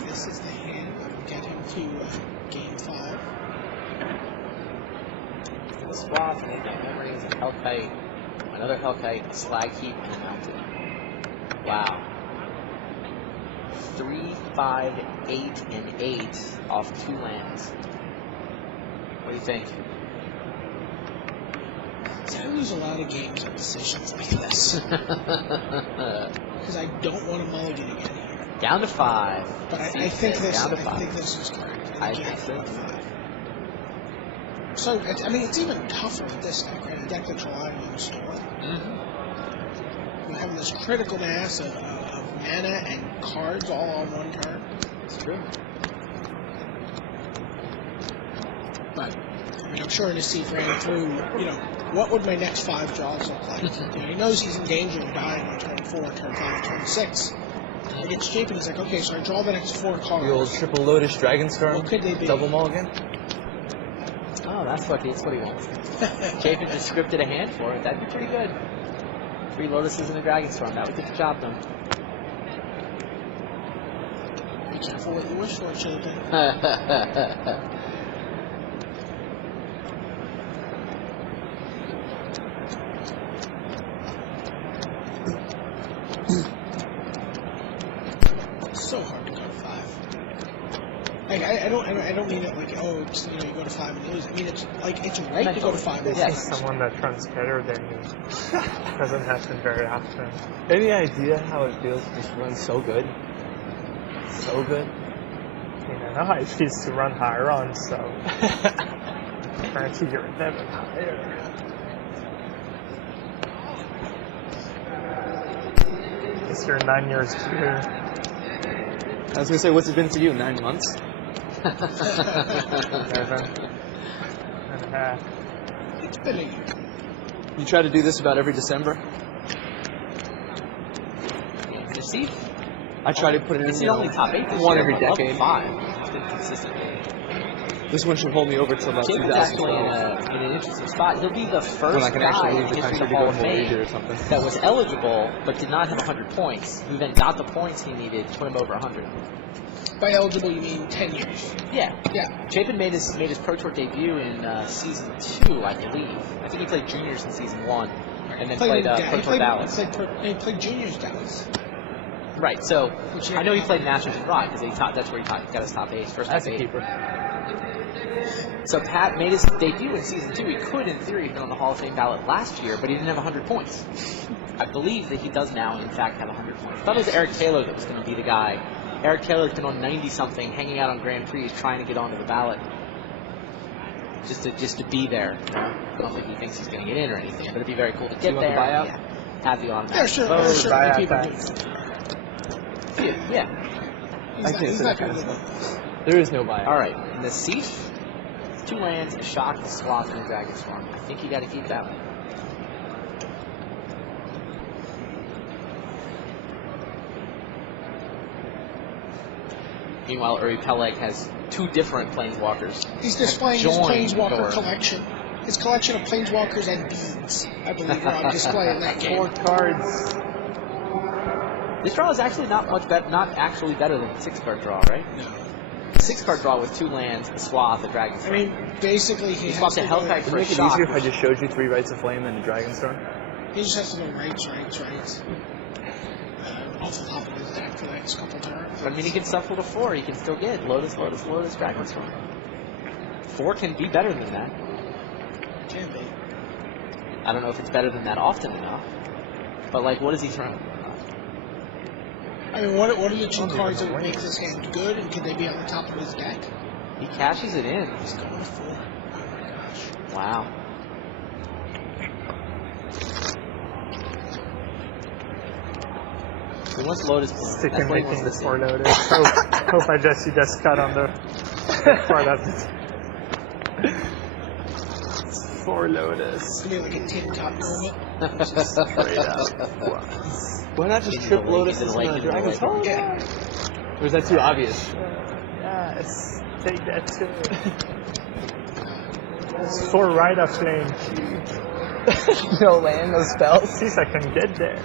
This is the hand that will get him to game 5. The swap, and again, memories, a Hellkite, another Hellkite, a Slag Heap, and a Mountain. Wow. 3, 5, 8, and 8 off 2 lands. What do you think? See, I lose a lot of games on decisions like this. Because I don't want to mulligan again here. Down to 5. But I Siege think says this down to I 5. think this is correct. I can't think so. go to 5. So, I mean, it's even tougher with this deck, right? A deck that's relying on the store. You have this critical mass of mana and cards all on one turn. It's true. But, I mean, I'm sure Nassif ran through, what would my next 5 draws look like? He knows he's in danger of dying on turn 4, turn 5, turn 6. Against Chapin, he's like, okay, so I draw the next 4 cards. The old triple lotus Dragonstorm. What could they be? Double mulligan. Oh, that's what he wants. Chapin just scripted a hand for it. That'd be pretty good. 3 Lotuses and a Dragonstorm. That would get the job done. Be careful what you wish for, Chapin. It's so hard to go to 5. Like, I don't mean it like, oh, it's, you go to 5 and you lose. I mean, it's like, it's right to go to 5. This Yes. is someone that runs better than me. Doesn't happen very often. Any idea how it feels to just run so good? So good. I know how it feels to run higher on, so apparently you're never higher. It's your 9 years junior. I was gonna say, what's it been for you? 9 months? 11.5. It's been a year. You try to do this about every December. Nassif? I try to put it in. It's the only top 8 this one year, every but decade. 5. It's been consistent. This one should hold me over till about Chapin's actually 2012. in an interesting spot. He'll be the first When I can guy actually in leave the history country of to the Hall go of to Malaysia Fame or something. that was eligible but did not have 100 points, who then got the points he needed to put him over 100. By eligible, you mean 10 years. Yeah. Yeah. Chapin made his Pro Tour debut in season 2, I believe. I think he played juniors in season 1, and then played Pro Tour Dallas. He played juniors Dallas. Right. So I know he played Masters in Rye because that's where he got his top 8, first That's top a 8. keeper. So Pat made his debut in season 2. He could, in theory, have been on the Hall of Fame ballot last year, but he didn't have 100 points. I believe that he does now, in fact, have 100 points. I thought it was Eric Taylor that was going to be the guy Eric Taylor's been on 90-something, hanging out on Grand Prix, trying to get onto the ballot. Just to be there. I don't think he thinks he's going to get in or anything, but it'd be very cool to get want the there. buyout? Yeah. Have the automatic. There's certainly buyout people tax. who. Yeah. I can't He's say not that kind going of to stuff. There is no buyout. All right. In the seat, 2 lands, a shock, a swath, and a Dragonstorm. I think you got to keep that one. Meanwhile, Uri Peleg has 2 different planeswalkers. He's displaying his Joined Planeswalker your- collection. His collection of Planeswalkers and beads, I believe, are on display in that game. 4 cards. This draw is actually not much better, not actually better than the 6-card draw, right? No. 6-card draw with 2 lands, a swath, a Dragonstorm. I mean, basically, he He has swapped to a go, Hellkite for Wouldn't a it make it shock. easier if I just showed you 3 Rites of Flame and a Dragonstorm? he just has to go rights. Off the top of his deck for the next couple turns. But I mean, he can shuffle to 4. He can still get Lotus, Dragonstorm. 4 can be better than that. Can be. I don't know if it's better than that often enough. But, like, what is he throwing? I mean, what are the 2 cards that would make this hand good, and could they be on the top of his deck? He cashes it in. He's going 4. Oh my gosh. Wow. He wants Lotus. Stick That's and what he making wants to 4 see. Lotus. Hope I just see this cut on the for that. 4 Lotus. It's going to be like a tin cup moment. Straight up. Why not just Into trip the Lotus lake, into into the the lake, into the Dragonstorm? Yeah. Or is that too obvious? Yes. Take that too. 4 Rite of Flame. No land, no spells. See if I can get there.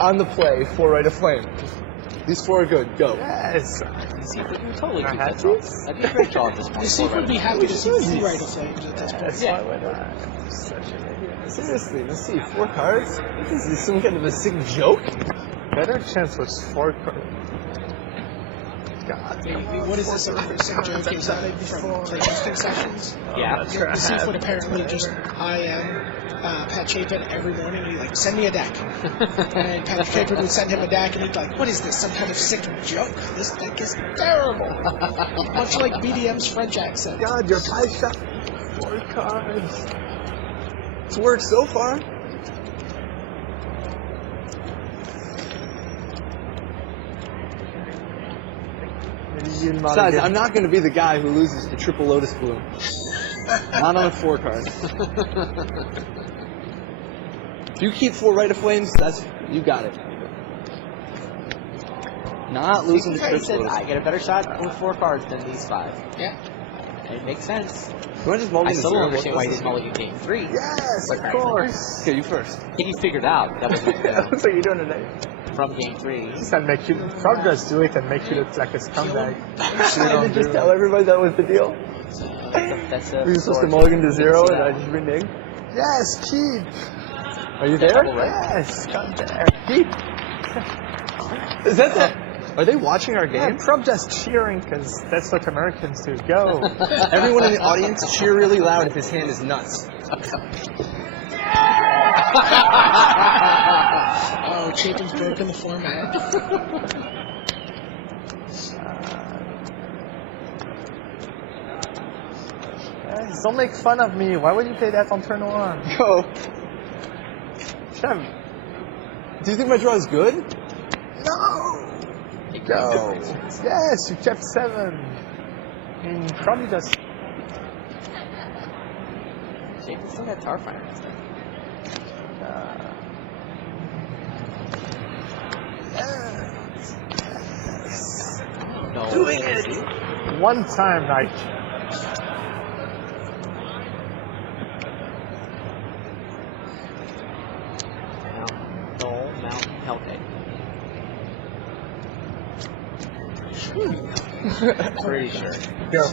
On the play, 4 Rite of Flame. These 4 are good. Go. Yes. You would totally I keep had that draw. these? That'd be a great draw at this point. The Seek would be happy to see 2 Rite of Flames at this point. That's Yeah. why I'm such an idiot. Seriously, let's see. 4 cards? Is this some kind of a sick joke? Better chance was 4 cards. God. What is this? Some joke? Is that from Trader's Concessions? Yeah. The Seek would apparently just IM Pat Chapin every morning, and he'd like, send me a deck. And Pat Chapin would send him a deck, and he'd like, what is this? Some kind of sick joke? This deck is terrible. Much like BDM's French accent. God, your 5 shot. 4 cards. It's worked so far. Besides, I'm not going to be the guy who loses to triple Lotus Bloom. Not on a 4 card. If you keep 4 Rite of Flames, you got it. Not losing to He triple said, Lotus. I get a better shot with 4 cards than these 5. Yeah. It makes sense. You want to just mulligan I to still 0? don't understand why he What didn't mulligan game 3. Yes, of course. Okay, you first. I think he figured out that was That's what you're doing today. from game 3. Just and make you probably just do it and make you look like a scumbag. I did just tell everybody that was the deal. That's a Were you supposed to source. mulligan to 0 See and that I one. just reneged? Yes, keep. Are you there? Double, right? Yes, come there. Keep. Is that the... Are they watching our Yeah, game? I'm just cheering because that's what Americans do. Go. Everyone in the audience cheer really loud if his hand is nuts. Oh, Chapin's broken the format. Guys, don't make fun of me. Why would you play that on turn 1? Go. Shem. Do you think my draw is good? No. Go. Yes, you kept 7. I mean, probably just. Jason still had Starfighter and stuff. No. Doing it. One time, like. No, Mountain Hellkite. Pretty sure. Go.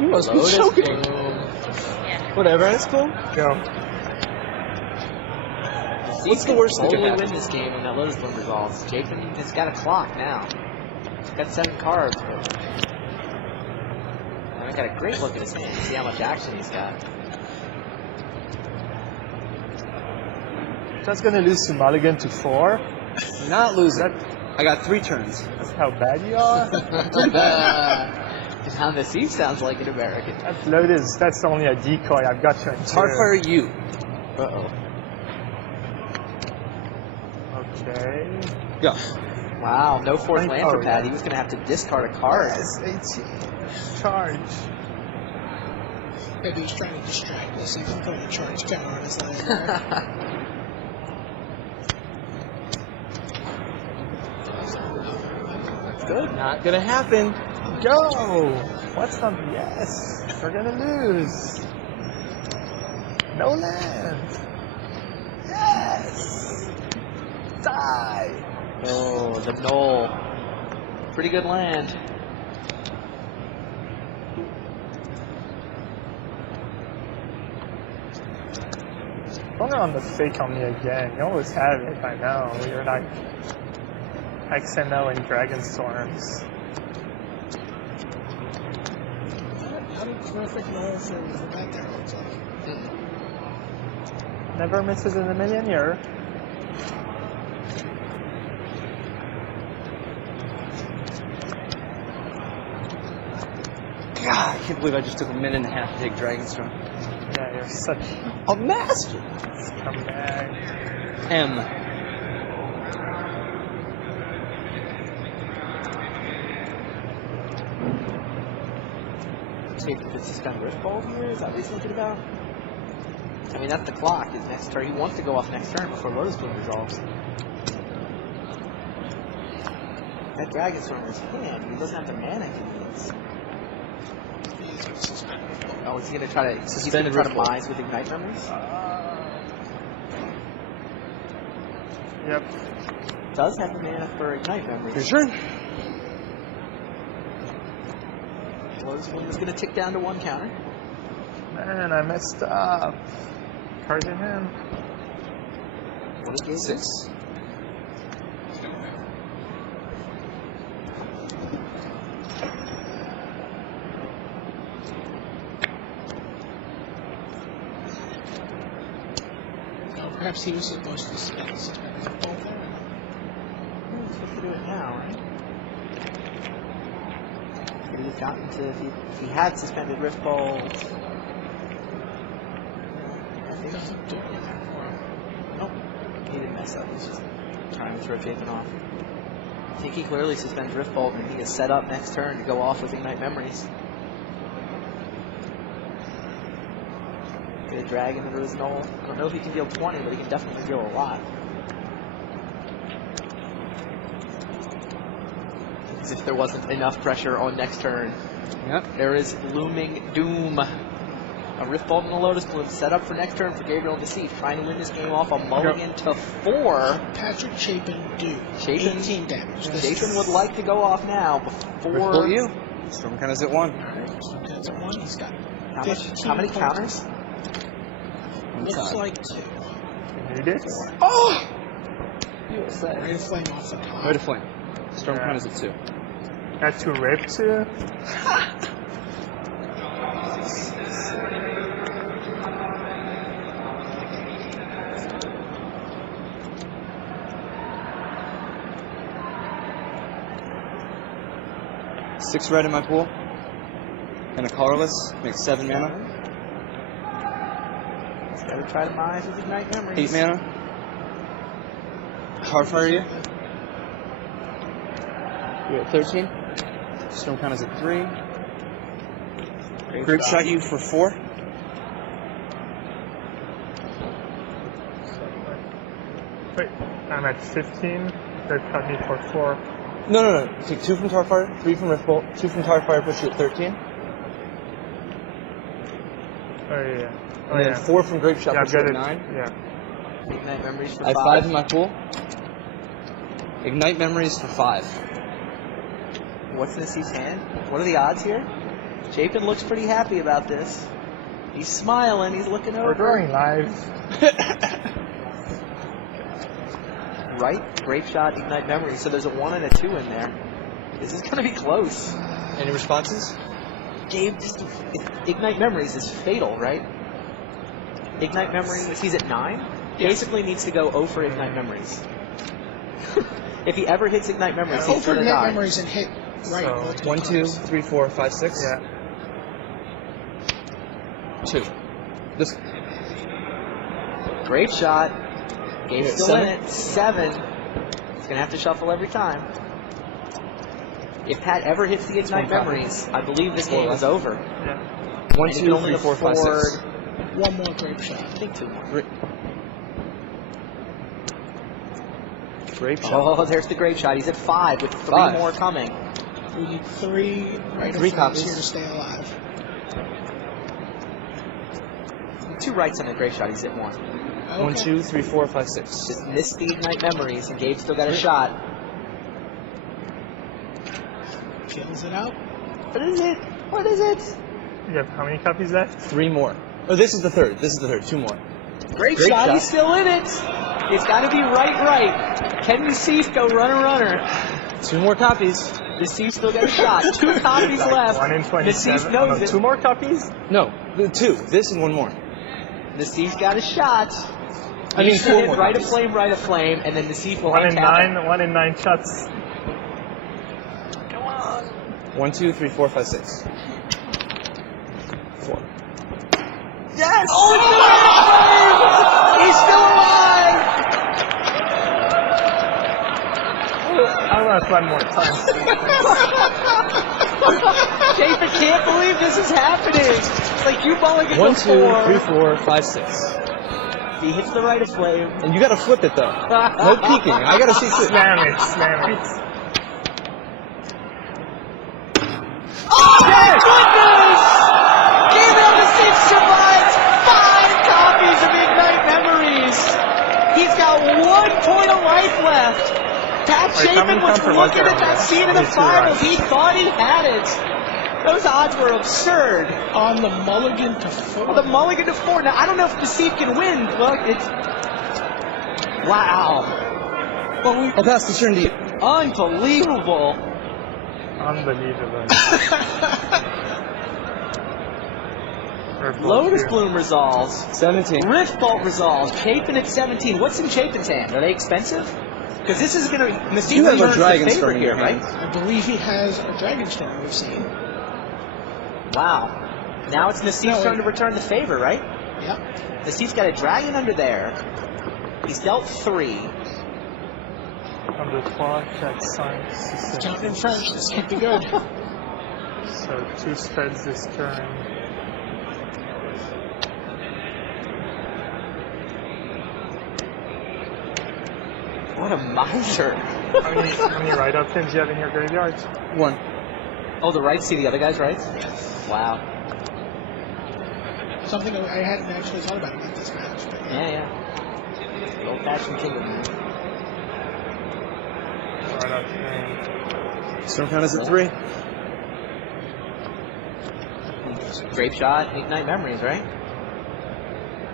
You must be Lotus joking. Bloom. Whatever, that's cool. Go. What's the worst that could totally happen? win this game when that Lotus Bloom resolves. Chapin has got a clock now. He's got 7 cards, but I got a great look at his hand. See how much action he's got. Just gonna lose to Mulligan to 4. Not losing. I got 3 turns. That's how bad you are. How the sea sounds like an American. That Lotus, that's only a decoy. I've got you in 2. Starfire you. Uh-oh. Okay. Go. Wow, no fourth land for Oh, Pat. yeah. He was going to have to discard a card. Yes, 18. Charge. Maybe he's trying to distract us. He can put a charge counter on his land. There. Good. Not gonna happen. Go! What's up? Yes! We're gonna lose! No land! Yes! Die! Oh, the Knoll. Pretty good land. Don't on the fake on me again. You always have it by now. You're like XML and Dragonstorms. Not a perfect roll for that there, looks like. Never misses in a million year. God, I can't believe I just took a minute and a half to take Dragonstorm. Yeah, you're such A master. a scumbag. M. See if he could suspend Riftbolt here. Is that what he's thinking about? I mean, that's the clock. His next turn. He wants to go off next turn before Lotus Bloom resolves. That Dragonstorm in his hand. He doesn't have the mana he needs. Oh, is he going to try to Suspended try to Riftbolt. mise with Ignite Memories? Yep. Does have the mana for Ignite Memories. Your turn. Lotus Bloom is going to tick down to 1 counter. Man, I messed up. Card in hand. What is it? 6. Perhaps he was supposed to suspend both there. He's supposed to do it now, right? Could he have gotten to, if he had suspended Riftbolt? I think Doesn't do anything for him. Nope. He didn't mess up. He's just trying to throw Chapin off. I think he clearly suspends Riftbolt and he is set up next turn to go off with Ignite Memories. Get a dragon into his Knoll. I don't know if he can deal 20, but he can definitely deal a lot. As if there wasn't enough pressure on next turn. Yep. There is looming doom. A Riftbolt and a Lotus Bloom set up for next turn for Gabriel and Deceit, trying to win this game off a mulligan to 4. Patrick Chapin do Chapin- 18 damage. Chapin would like to go off now before. Riftbolt you. Storm counters at 1. Alright, so that's a 1. He's got How many 15 counters? Looks like 2. Need it? Oh! Ray of Flame off the top. Way to flame. Storm Yeah. counters at 2. Had to rip too? Six red in my pool. And a colorless. Makes 7 mana. He's got to try to mise with Ignite Memories. 8 mana. Starfire you. You're at 13. Storm counters at 3. Grape shot you for 4. Wait, I'm at 15. They cut me for 4. No. Take 2 from Starfire, 3 from Riftbolt, 2 from Starfire puts you at 13. Oh yeah. Oh And then yeah. 4 from Grape shot Yeah, I've puts you got at it. 9. Yeah. Ignite Memories for I have 5. 5 in my pool. Ignite Memories for 5. What's in Deceit's hand? What are the odds here? Chapin looks pretty happy about this. He's smiling. He's looking We're over. going live. right? Grape Shot, Ignite Memories. So there's a 1 and a 2 in there. This is going to be close. Any responses? Gabe, Ignite Memories is fatal, right? Ignite Memories, he's at 9. Basically needs to go 0 for Ignite Memories. If he ever hits Ignite Memories, he's Over going to net die. memories and hit right. So, multiple 1, 2, times. 3, 4, 5, 6. Yeah. 2. This. Great shot. Gabe's Yeah, still 7. in it. 7. He's going to have to shuffle every time. If Pat ever hits the Ignite one copy. Memories, I believe this 4 game left. is over. Yeah. 1, And he can 2, only 3, 4, 5, 6. afford, One more grape shot. I think 2 more. Grape shot. Oh, there's the great shot. He's at 5 with 3 5. more coming. We need 3 right 3 of flames copies. here to stay alive. 2 rights on the great shot. He's at 1. Okay. 1, 2, 3, 4, 5, 6. Just missed the Ignite Memories, and Gabe's still got a shot. Kills it out. What is it? What is it? You have how many copies left? 3 more. Oh, this is the third. 2 more. Great Great shot. shot. He's still in it. It's got to be right. Can Nassif go runner? 2 more copies. Nassif still got a shot. 2 copies Like left. 1 in 27. Nassif knows No, it. 2 more copies? No, the 2. This and 1 more. Nassif's got a shot. I mean, 4 more right of copies. flame, and then Nassif will 1 in untap it. 9. 1 in 9 shots. 1, 2, 3, 4, 5, 6. 4. Yes! Oh, he's still alive! I'm gonna try one more time. Chafin can't believe this is happening. It's like you mulligan 1, 2, before. 3, 4, 5, 6. He hits the right of flame. And you gotta flip it though. No peeking. I gotta see it. Slam it. Oh my goodness! Gabriel Nassif survives 5 copies of Ignite Memories. He's got 1 point of life left. Pat Wait, how Chapin many was counter looking was at there? that scene in the Only 2 finals. right. He thought he had it. Those odds were absurd. On the mulligan to 4. Well, the mulligan to 4. Now, I don't know if Nassif can win. Well, it's... Wow. I'll pass the turn to you. Unbelievable. Unbelievable. Lotus Bloom resolves. 17. Rift Bolt resolves. Chapin at 17. What's in Chapin's hand? Are they expensive? Because this is going to... Nassif You have a earns the Dragonstorm favorite in here, your right? hand. I believe he has a Dragonstorm we've seen. Wow. Now it's Nassif's No, turn to return the favor, right? Yep. Nassif's got a dragon under there. He's dealt 3. On the 3, 4, 5, 6, Counting in French. This can't be good. So 2 spells this turn. What a miser. How many write-up pins do you have in your graveyard? 1. Oh, the rights see the other guy's rights? Wow. Something I hadn't actually thought about this match. But Yeah. The old-fashioned kingdom. Write-up pin. Storm count is at 3. Grape Shot, Ignite Memories, right?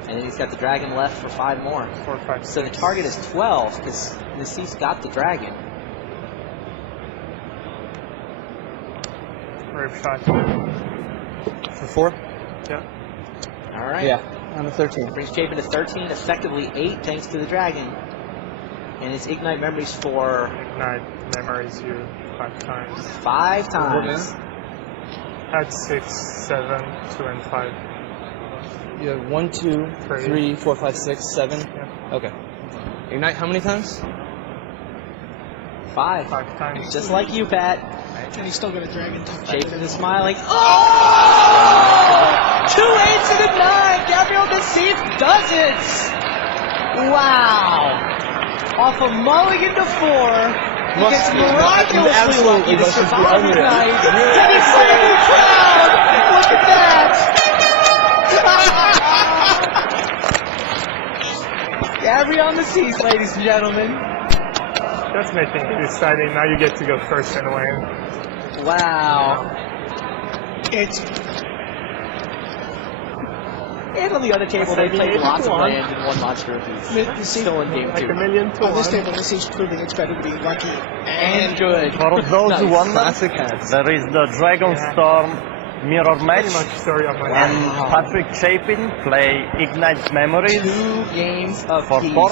And then he's got the dragon left for 5 more. 4, 5, 6. So the target is 12 because Nassif's got the dragon. Grape shot. For 4? Yeah. All right. Yeah. I'm a 13. Brings Chapin to 13, effectively 8 thanks to the dragon. And it's Ignite Memories for Ignite memories you 5 times. 5 times. At 6, 7, 2, and 5. You have 1, 2, 3, 4, 5, 6, 7. Yeah. Okay. Ignite how many times? 5. 5 times. Just like you, Pat. And he's still got a dragon tucked back Chapin in is his smiling. Oh! 2 8s and a 9. Gabriel Nassif does it. Wow. Off a mulligan to 4. He Must gets be. miraculously Absolutely lucky to must be survive the unreal. night. And he's singing proud. Look at that. Gabriel Nassif, ladies and gentlemen. That's making it exciting. Now you get to go first and win. Wow. It's And on the other table, they played lots of land and one monster apiece. Still in game Like 2. a million to On this one. table, this is proving it's better to be lucky And good. For those who wonder, Classic hands. there is the Dragonstorm mirror Pretty match, much story of my and life. Patrick Chapin play Ignite Memories 2 games of for peace. 4.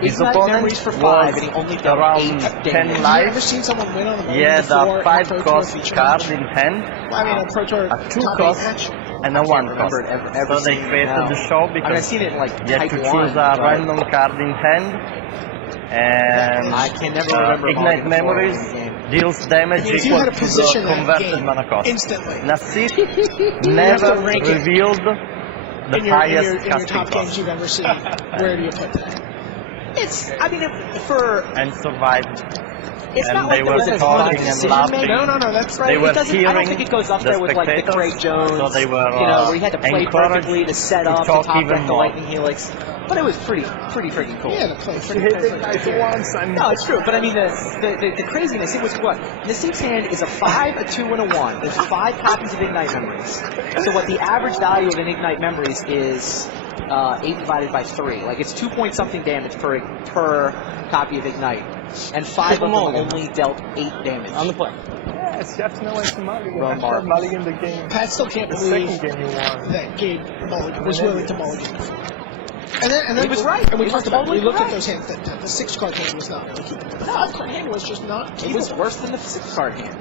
His Ignite opponent memories for 5, was and he only dealt around 8 10 damage. Have you ever lives. seen someone win on a He had before a in 5 Pro Tour cost feature card match? in hand, I mean, a Pro Tour a 2 top 8 cost, match. and a 1 cost. remember it ever So they seeing it created now. the show I mean, I've because seen it in like you have Type to 1. choose a but random card in hand, and I can never remember Ignite Mulligan before Memories in the game. deals damage If you equal had a to position the that converted game mana cost. instantly Nasif You never have to rank it revealed the in your highest top casting games cost you've ever seen, where do you put that? It's, I mean, for, and survived. it's And not they like there were was a ton of talking and decision laughing. making. No, that's They right. were I don't hearing think it goes up the there with like the spectators, Craig Jones, so they were you know, where you had to play encouraged perfectly to set to up, to talk top even deck the more. Lightning Helix. But it was pretty freaking cool. Yeah, to play for You hit Ignite once and No, it's true, but I mean the craziness. It was what Nasib's hand is a 5, a 2, and a 1. There's 5 copies of Ignite Memories. So what the average value of an Ignite Memories is 8 divided by 3. Like it's 2 point something damage per copy of Ignite, and 5 of them Mulligan. only dealt 8 damage. On the play. yes, you have to know when to mulligan. Roll I mark. should mulligan the game. Pat still can't The believe second game you won. that Gabe Mulligan was willing to mulligan. And then He was right. And we He talked was about totally we looked right. at those hands. The 6-card hand was not really keeping. The 5-card hand was just not It keeping. was worse than the 6-card hand.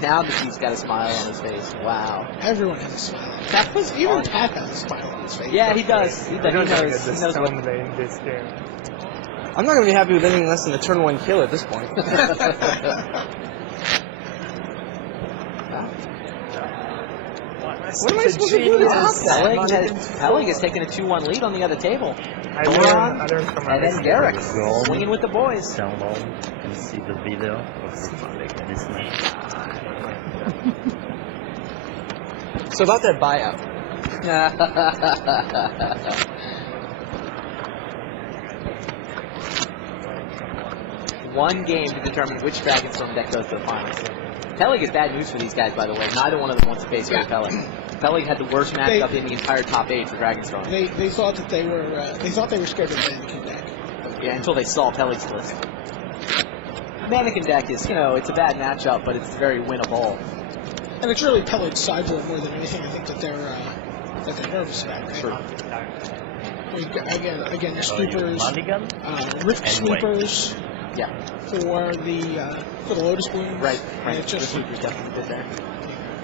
Now the dude's got a smile on his face. Wow. Everyone has a smile. That was even Pat has a smile on his face. Yeah, he does. He We're knows. gonna He get the knows stone what. lane this game. I'm not going to be happy with anything less than a turn 1 kill at this point. What am I supposed to do to stop that? Pelling has taken a 2-1 lead on the other table. I learned from my And then mistake. Garrick swinging with the boys. Download and see the video of this match. So about that buyout. One game to determine which Dragonstorm deck goes to the finals. Pelling is bad news for these guys, by the way. Neither one of them wants to face Gary Pelling. Pelling had the worst matchup in the entire top 8 for Dragonstorm. They thought that they were scared of the Mannequin deck. Yeah, until they saw Pelling's list. Mannequin deck is, you know, it's a bad matchup, but it's very winnable. And it's really Pellet's sideboard more than anything. I think that they're nervous about. Right? Sure. I mean, again, the So you sweepers, mulligan rift and wait. sweepers Yeah, for the Lotus Bloom. right. And it's The just sweeper's definitely good there.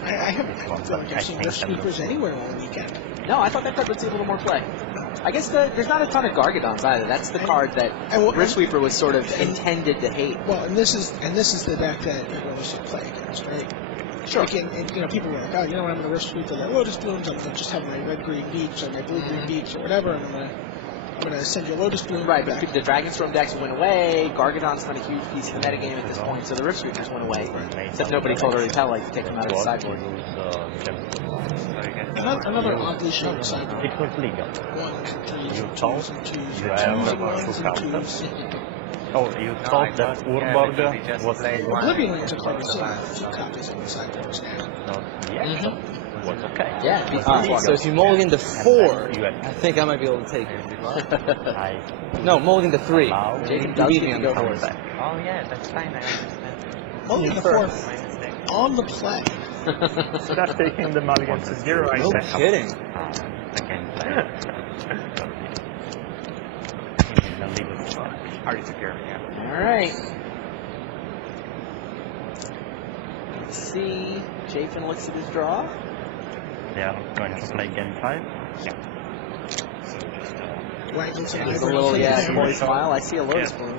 I don't feel like I've seen rift sweepers anywhere all weekend. No, I thought that card would see a little more play. I guess there's not a ton of Gargadons either. That's the card that And what- Rift Sweeper was sort of intended to hate. Well, and this is the deck that everyone should play against, right? Sure. Like, and you know, people were like, oh, you know what, I'm going to risk sweep for the Lotus Blooms. I'm going to just have my red-green beaks or my blue-green beaks or whatever, and I'm going to send you a Lotus Bloom. Right, but back. the Dragonstorm decks went away. Gargadon's not a huge piece of the metagame at this point, so the Rift Sweepers went away. Except nobody told her to tell like to take them out of the sideboard. Another oddly shaped sideboard. It was legal. 1, 2, 3, You 2s told? and 2s, You and have 2s, a ones true and counter? 2s. Oh, you thought that Urborg was Oblivion Lands are called a few copies of the sideboards now. not the action. Was okay. Yeah, it beats So if you mulligan to 4, You had I think I might be able to take it. I No, mulligan to 3. Wow. Jacob You does beat get me to on go the first. 4th. Oh yeah, that's fine. I understand. Only the fourth on the play. So that's taking the mulligan to 0, I No said. kidding. again. Already took care of it, yeah. All right. Let's see. Chafin looks at his draw. They are going to play game 5. Waggles and There's a eyebrows little, for the yeah, camera. boy smile. I see a Lotus Bloom.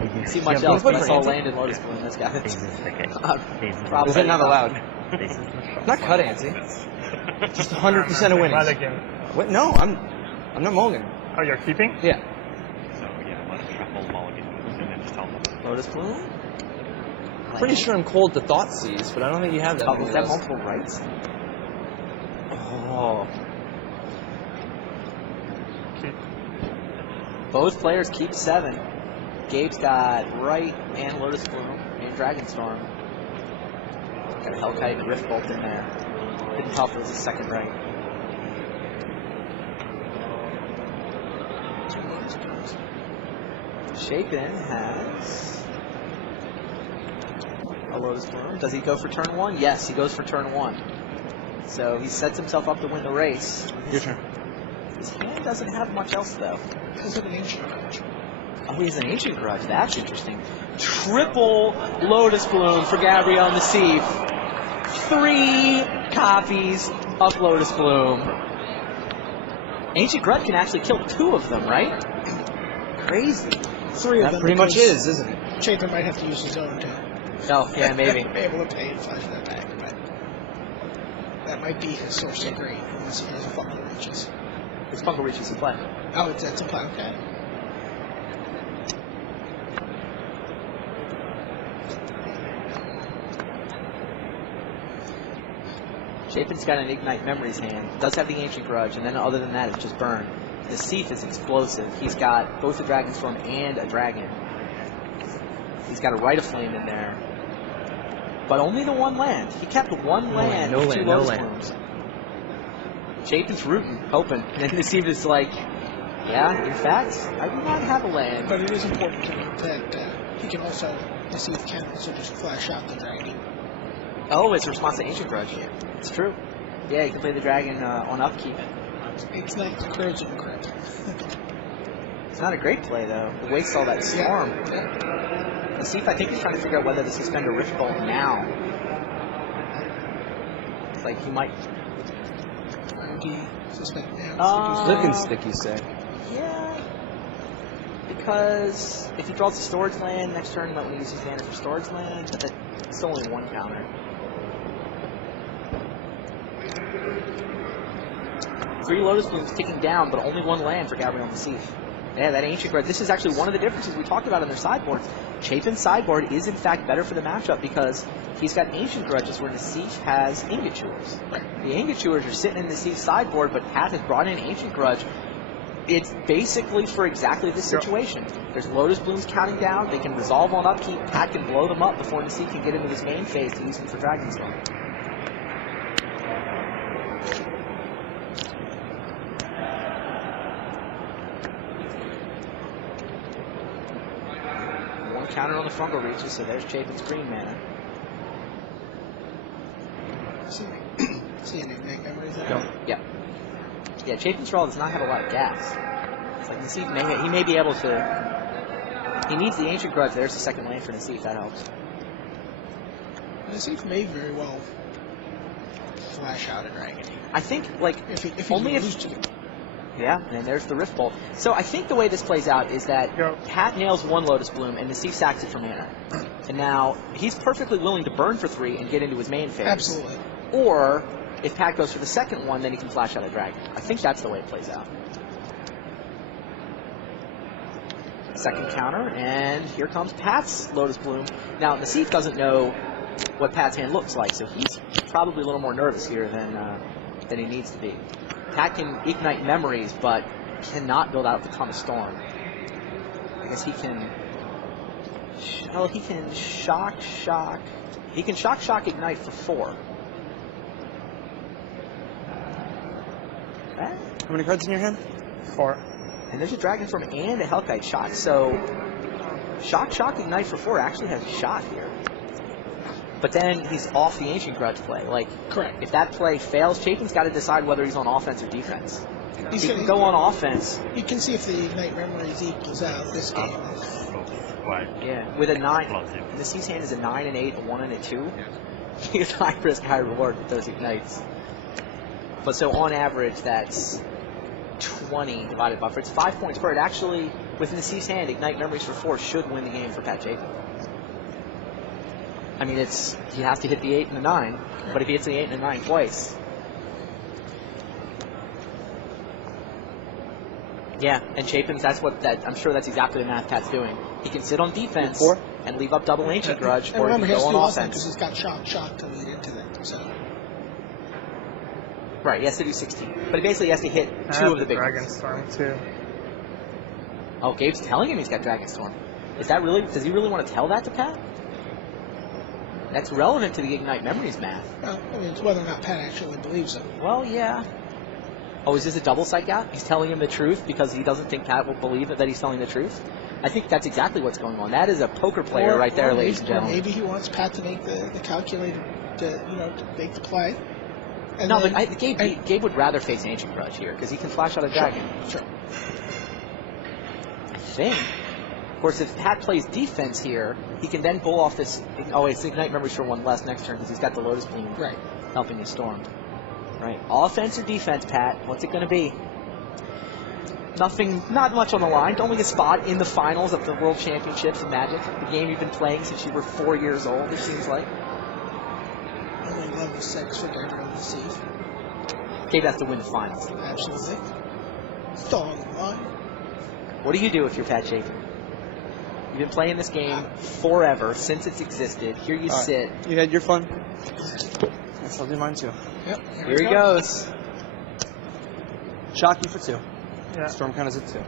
I see much Yeah, else, but I but- saw land and Lotus Bloom. That's got This it. is the game. Probably Is it not allowed? This is the shot. Not cut antsy. Just 100% of winnings. Mulligan. What? No, I'm not mulliganing. Oh, you're keeping? Yeah. So yeah, let it shuffle mulligan and then just tell them. Lotus Bloom? Pretty sure I'm cold to thought seize, but I don't think you have that. Oh, many is of that those. multiple rights? Oh. Keep. Both players keep 7. Gabe's got Right and Lotus Bloom and Dragonstorm. Got a Hellkite and Rift Bolt in there. Couldn't tell if it was his second right. Chapin has a Lotus Bloom. Does he go for turn 1? Yes, he goes for turn 1. So he sets himself up to win the race. Your turn. His hand doesn't have much else, though. Is it an ancient grudge? Oh, he has an Ancient Grudge. That's interesting. Triple Lotus Bloom for Gabriel Nassif. 3 copies of Lotus Bloom. Ancient Grudge can actually kill 2 of them, right? Crazy. 3 of That them. pretty much because is, isn't it? Chapin might have to use his own to Oh, yeah, maybe. be able to pay and flash that back, but that might be his source of great unless he has a Fungal Reaches. It's Fungal Reaches in play. Oh, that's a plan. Okay. Chapin's got an Ignite Memories hand. Does have the Ancient Grudge, and then other than that, it's just burn. The Seath is explosive. He's got both a Dragonstorm and a Dragon. He's got a Rite of Flame in there. But only the 1 land. He kept 1 land no with 2 land, no Lotus land. Blooms. Chapin's rooting, hoping. And then the Seath is like, yeah, in fact, I do not have a land. But it is important to note that he can also, the Seath can also just flash out the dragon. Oh, it's a response to Ancient Grudge. It's true. Yeah, you can play the Dragon on upkeep. It's not the Corrosion Crypt. It's not a great play, though. It wastes all that Storm. Yeah. The Seath, I think, is trying to figure out whether to suspend a Rift Bolt now. It's like he might... Why would he suspect now? Lick and stick, you say. Yeah. Because if he draws a storage land next turn, he might want to use his mana for storage land, but that's only 1 counter. Three Lotus Blooms ticking down, but only 1 land for Gabriel Nassif. Yeah, that Ancient Grudge. This is actually one of the differences we talked about in their sideboards. Chapin's sideboard is, in fact, better for the matchup because he's got Ancient Grudges where Nassif has Ingot Chewers. The Ingot Chewers are sitting in Nassif's sideboard, but Pat has brought in Ancient Grudge. It's basically for exactly this situation. There's Lotus Blooms counting down. They can resolve on upkeep. Pat can blow them up before Nassif can get into his main phase to use them for Dragonstorm. Counter on the Fungal Reaches, so there's Chapin's green mana. See any Ignite Memories there? No. Yeah. Yeah, Chapin's Draw does not have a lot of gas. It's like Nassif he may be able to... He needs the Ancient Grudge. There's the second land for Nassif. That helps. Nassif may very well flash out a dragon. I think, like... If only he if... loses to them. Yeah, and there's the Rift Bolt. So I think the way this plays out is that Pat nails 1 Lotus Bloom and Nassif sacks it for mana. And now he's perfectly willing to burn for 3 and get into his main phase. Absolutely. Or if Pat goes for the second one, then he can flash out a dragon. I think that's the way it plays out. Second counter, and here comes Pat's Lotus Bloom. Now Nassif doesn't know what Pat's hand looks like, so he's probably a little more nervous here than he needs to be. Pat can Ignite Memories, but cannot build out the Calm Storm. I guess he can... Well, he can Shock. He can Shock Ignite for 4. How many cards in your hand? 4. And there's a Dragonstorm and a Hellkite shot, so... Shock Ignite for 4 actually has a shot here. But then he's off the Ancient Grudge play. Like, Correct. if that play fails, Chapin's got to decide whether he's on offense or defense. He's He gonna can go on offense, You can see if the Ignite Memories equals out this game. Right. yeah, with a 9. Explosive. And the C's hand is a 9 and 8, a 1 and a 2. He gets high risk, high reward with those Ignites. But so on average, that's 20 divided by 4. It's 5 points per. It actually, within the C's hand, Ignite Memories for 4 should win the game for Pat Chapin. I mean, he has to hit the 8 and the 9, but if he hits the 8 and the 9 twice. Yeah, and Chapin's, I'm sure that's exactly the math Pat's doing. He can sit on defense and leave up double Ancient Grudge, And or he remember, can he has go to on do offense offense. because he's got shock to lead into them. So Right, he has to do 16. But he basically has to hit 2 of the big ones. Dragonstorm too. Oh, Gabe's telling him he's got Dragonstorm. Is that really, does he really want to tell that to Pat? That's relevant to the Ignite Memories math. Well, I mean, it's whether or not Pat actually believes it. Well, yeah. Oh, is this a double psych out? He's telling him the truth because he doesn't think Pat will believe it, that he's telling the truth? I think that's exactly what's going on. That is a poker player right there, ladies and gentlemen. Maybe he wants Pat to make the calculated, to make the play. And No, then, but Gabe would rather face Ancient Grudge here because he can flash out a dragon. Sure. I think. Of course, if Pat plays defense here, he can then pull off this. Oh, it's Ignite Memories for one less next turn because he's got the Lotus Bloom helping his Storm. Right. Offense or defense, Pat? What's it going to be? Nothing, not much on the line. Only a spot in the finals of the World Championships in Magic, the game you've been playing since you were 4 years old, it seems like. Only level 6 for Daredevil to see. Gabe has to win the finals. Absolutely. Still on the line. What do you do if you're Pat Chapin? You've been playing this game forever, since it's existed. Here you sit. You had your fun. Yes, I'll do mine too. Yep. Here he goes. Shock you for 2. Yeah. Storm counters at 2.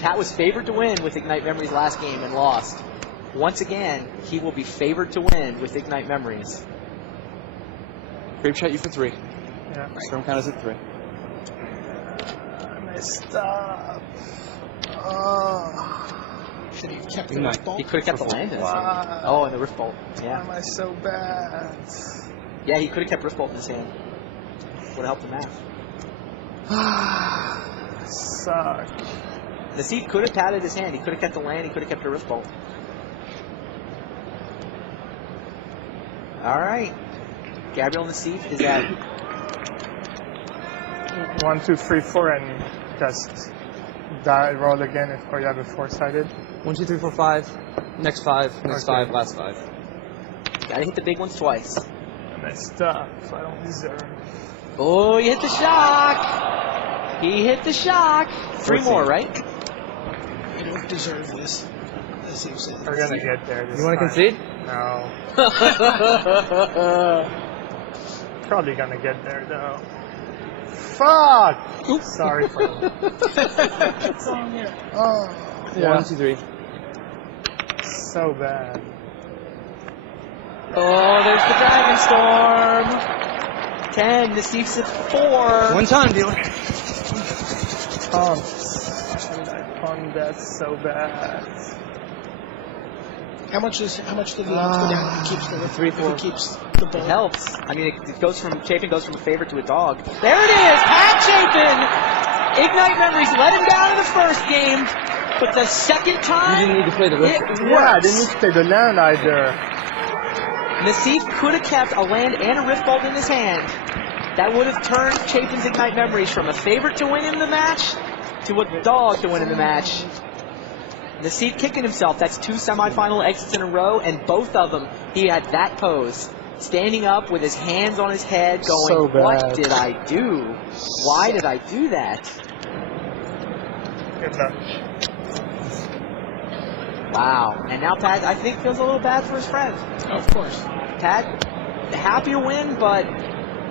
Pat was favored to win with Ignite Memories last game and lost. Once again, he will be favored to win with Ignite Memories. Grape shot you for 3. Yeah. Storm counters at 3. I messed up. Should he have kept the Ignite. Rift Bolt? He could have kept the land in his hand. Oh, and the Rift Bolt. Why Yeah. am I so bad? Yeah, he could have kept Rift Bolt in his hand. Would have helped the math. Suck. The seed could have padded his hand. He could have kept the land. He could have kept the Rift Bolt. All right. Gabriel and the seed is at 1, 2, 3, 4, and just die, roll again if you have a 4-sided. 1, 2, 3, 4, 5. Next 5. Next Okay. 5. Last 5. gotta hit the big ones twice. I messed up. I don't deserve. Oh, he hit the shock. He hit the shock. 3 more, right? You don't deserve this. As he said. We're gonna get there. This You want to time. concede? No. Probably gonna get there though. Fuck! Sorry for It's on here. Oh. Yeah. 1, 2, 3. So bad. Oh, there's the Dragonstorm. 10, the Steve's at 4. 1 time, dealer. Oh, I pawned that so bad. How much did the odds go down if he keeps the Rift? 3, 4. If he keeps the It Bolt? helps. I mean, it goes from Chapin goes from a favorite to a dog. There it is, Pat Chapin. Ignite Memories let him down in the first game, but the second You time, didn't need to play the Rift. it Yeah, I works. didn't need to play the land either. Nassif could have kept a land and a Rift Bolt in his hand. That would have turned Chapin's Ignite Memories from a favorite to win in the match to a dog to win in the match. Nassif kicking himself. That's 2 semifinal exits in a row, and both of them, he had that pose. Standing up with his hands on his head going, So bad. what did I do? Why did I do that? Good luck. Wow. And now Pat, I think, feels a little bad for his friend. Oh, of course. Pat, happier win, but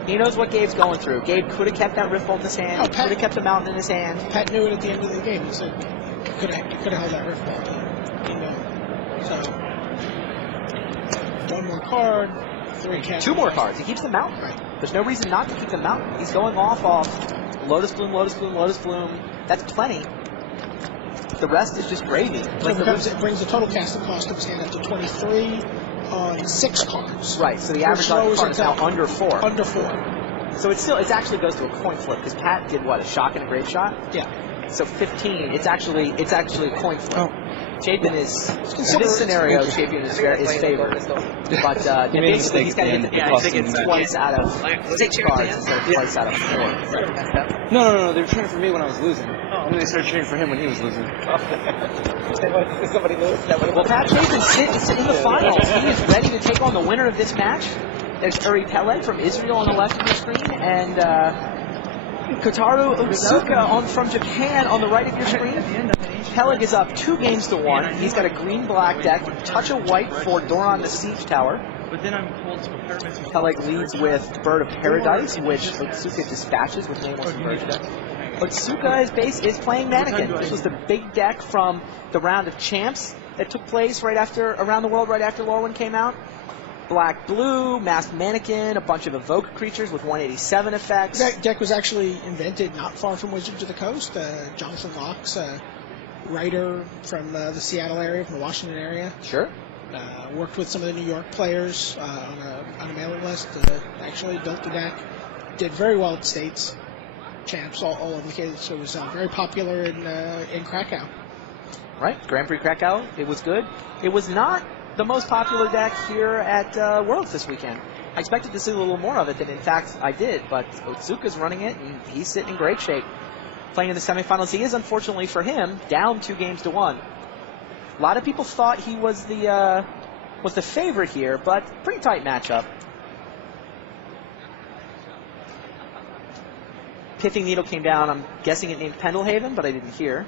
he knows what Gabe's going through. Gabe could have kept that Rift Bolt in his hand. Oh, He could have kept the mountain in his hand. Pat knew it at the end of the game. He said, you could have held that Rift Bolt. You know. So, 1 more card, 3 cast. 2 more cards. He keeps the mountain. Right. There's no reason not to keep the mountain. He's going off Lotus Bloom, Lotus Bloom, Lotus Bloom. That's plenty. The rest is just gravy. So it brings the total casting cost of his hand up to 23 on 6 cards. Right, so the average on the card is now under 4. Under 4. So it actually goes to a coin flip because Pat did what, a shock and a grave shot? Yeah. So 15, it's actually a coin flip. Oh. Chapin is, in this scenario, Chapin is favored. But basically, he's got to hit the twice out of 6 cards instead of twice out of 4. No. They were cheering for me when I was losing. And then they started cheering for him when he was losing. Well, Pat Chapin sits in the finals. He is ready to take on the winner of this match. There's Uri Peleg from Israel on the left of your screen, and Kotaro Otsuka from Japan on the right of your screen. Peleg is up 2 games to 1. He's got a green-black deck, touch of white for Doran the Siege Tower. But then I'm told to prepare myself. Peleg leads with Bird of Paradise, which Otsuka dispatches with name on conversion. Otsuka's base is playing Mannequin. This was the big deck from the round of champs that took place around the world right after Lorwyn came out. Black, blue, masked Mannequin, a bunch of evoke creatures with 187 effects. That deck was actually invented not far from Wizards of the Coast. Jonathan Locke's writer from the Seattle area, from the Washington area. Sure. Worked with some of the New York players on a mailing list. Actually built the deck. Did very well at States champs, all of the kids. So it was very popular in Krakow. Right, Grand Prix Krakow. It was good. It was not the most popular deck here at Worlds this weekend. I expected to see a little more of it than, in fact, I did, but Otsuka's running it, and he's sitting in great shape. Playing in the semifinals, he is, unfortunately for him, down 2-1. A lot of people thought he was the favorite here, but pretty tight matchup. Pithing Needle came down. I'm guessing it named Pendlehaven, but I didn't hear.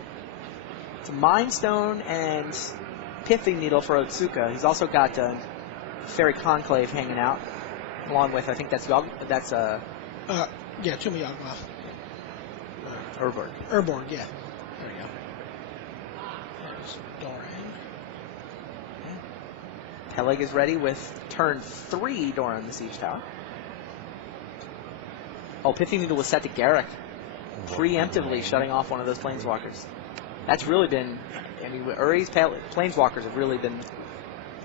It's Mind Stone and Pithing Needle for Otsuka. He's also got Fairy Conclave hanging out, along with, I think that's Tuma Yagma. Urborg, yeah. There we go. There's Doran. Peleg is ready with turn 3 Doran the Siege Tower. Oh, Pithing Needle was set to Garruk, preemptively shutting off one of those Planeswalkers. That's really been, I mean, Uri's Planeswalkers have really been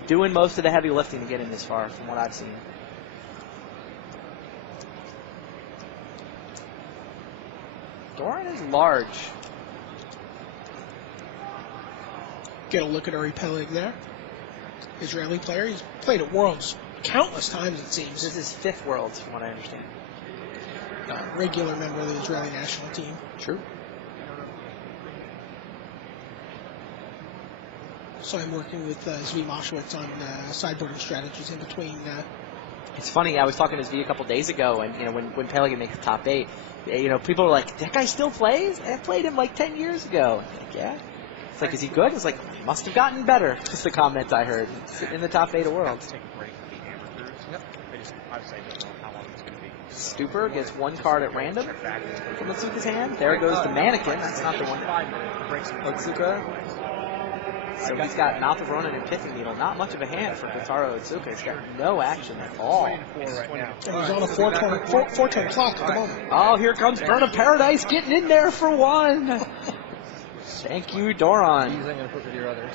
doing most of the heavy lifting to get him this far, from what I've seen. Doran is large. Get a look at Uri Peleg there. Israeli player. He's played at Worlds countless times, it seems. This is 5th Worlds, from what I understand. Regular member of the Israeli national team. True. So I'm working with Zvi Moshowitz on sideboarding strategies in between. It's funny, I was talking to Zvi a couple days ago, and when Pelican makes the top 8, people were like, that guy still plays? I played him like 10 years ago. I'm like, yeah. It's like, is he good? It's like, he must have gotten better. Just the comments I heard. In the top 8 of Worlds. Take a break with the amateurs. Yep. Obviously, I don't know how long it's going to be. Stupor gets 1 card at random from Otsuka's hand. There goes the Mannequin. That's not the one. Otsuka. So he's got Mouth of Ronan and Pithing Needle. Not much of a hand for Kotaro Otsuka. He's got no action at all. He's on a 4-turn clock at the moment. Oh, here comes Burn of Paradise getting in there for 1. Thank you, Doran. I'm going to put with your others.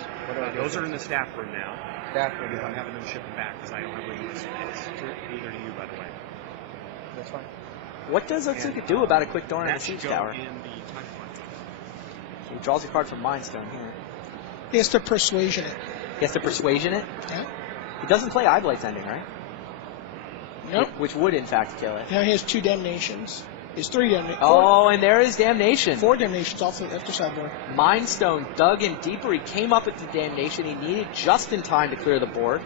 Those are in the staff room now. Staff I'm room. having them ship them back because I don't have room to either to you, by the way. That's fine. What does Otsuka do about a quick Doran in the That Siege should go Tower? in the time clock. He draws a card from Mind Stone here. He has to persuasion it. He has to Persuasion it? Yeah. He doesn't play Eyeblade's Ending, right? Nope. Which would, in fact, kill it. Now he has 2 damnations. He has 3 damnations. Oh, and there is Damnation. 4 damnations after sideboard. Mind Stone dug in deeper. He came up with the Damnation he needed just in time to clear the board.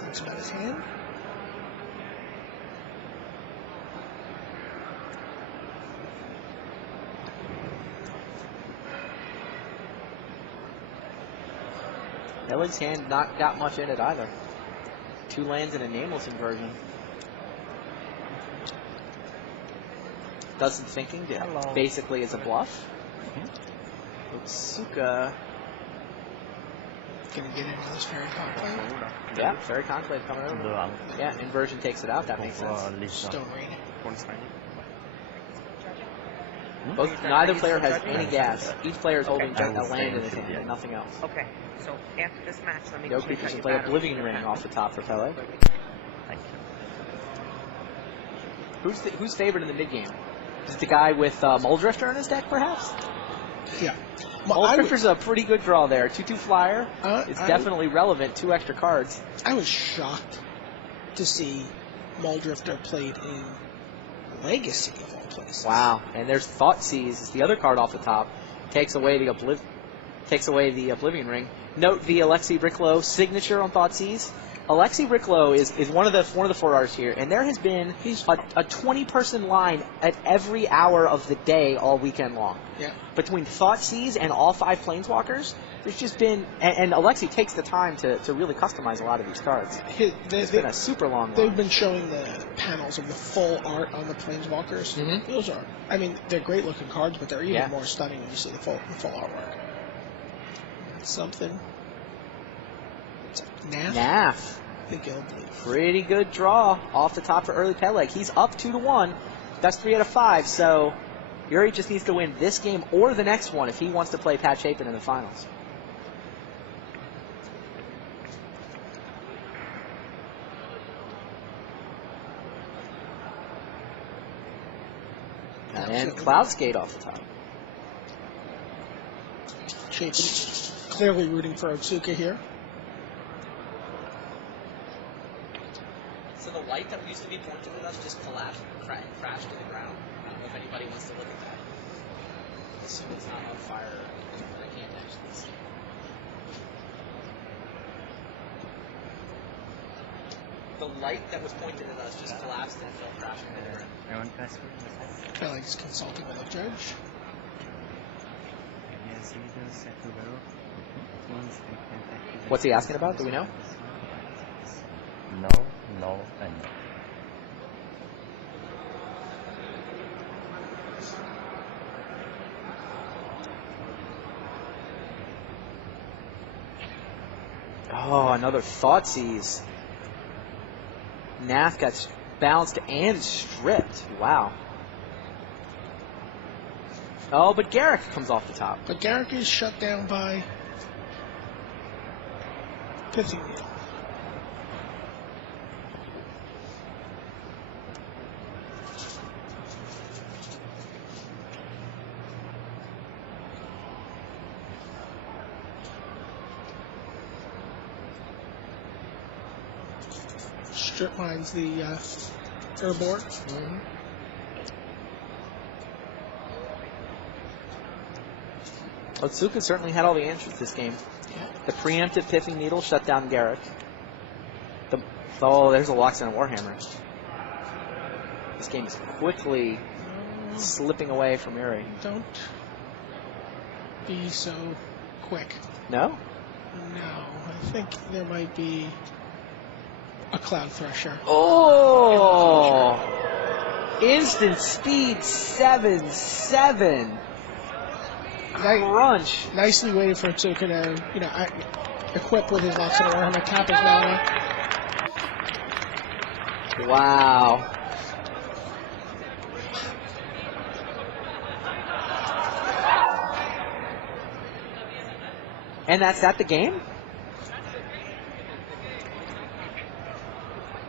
That's about his hand. Peleg's hand not got much in it either. 2 lands and a Nameless Inversion. Does some thinking. Basically is a bluff. Otsuka. Gonna get into this Fairy Conclave. Yeah, Fairy Conclave coming over. Yeah, Inversion takes it out. That makes sense. Stone Rain. Neither player has any gas. Each player is holding a land in his hand and nothing else. Okay, so after this match, let me No creatures can play Oblivion Ring off the top for Peleg. Thank you. Who's favored in the mid game? Is it the guy with Muldrifter in his deck, perhaps? Yeah. Muldrifter's a pretty good draw there. 2/2 flyer. It's definitely relevant. 2 extra cards. I was shocked to see Muldrifter played in Legacy of all places. Wow. And there's Thoughtseize is the other card off the top. Takes away the Oblivion Ring. Note the Alexei Bricklow signature on Thoughtseize. Alexei Ricklow is one of the 4Rs here, and there has been a 20-person line at every hour of the day all weekend long. Yeah. Between Thoughtseize and all 5 Planeswalkers, there's just been, and Alexei takes the time to really customize a lot of these cards. It's been a super long They've line. been showing the panels of the full art on the Planeswalkers. Mm-hmm. Those are, I mean, they're great looking cards, but they're even Yeah. more stunning when you see the full artwork. That's something. It's Nath. Nath. I think it'll be. Pretty good draw off the top for early Peleg. He's up 2-1. That's 3 out of 5. So Yuri just needs to win this game or the next one if he wants to play Pat Chapin in the finals. And Cloudskate off the top. Chapin clearly rooting for Otsuka here. So the light that used to be pointed at us just collapsed and crashed to the ground. I don't know if anybody wants to look at that. I assume it's not on fire. I can't actually see. The light that was pointed at us just collapsed and fell crashing to the ground. Everyone password. I feel like he's consulting with a judge. What's he asking about? Do we know? No, no, and no. Oh, another Thoughtseize. Nath got bounced and stripped. Wow. Oh, but Garrick comes off the top. But Garrick is shut down by Pithing Needle. Strip mines the Urborg. Mm-hmm. Otsuka certainly had all the answers this game. Yeah. The preemptive Pithing Needle shut down Garrick. There's a Loxodon Warhammer. This game is quickly slipping away from Yuri. Don't be so quick. No? No, I think there might be a Cloud Thresher. Oh! Instant speed 7/7. Crunch. Nicely waited for Otsuka to, equip with his Loxodon Warhammer, tap his mana. Wow. And that's the game?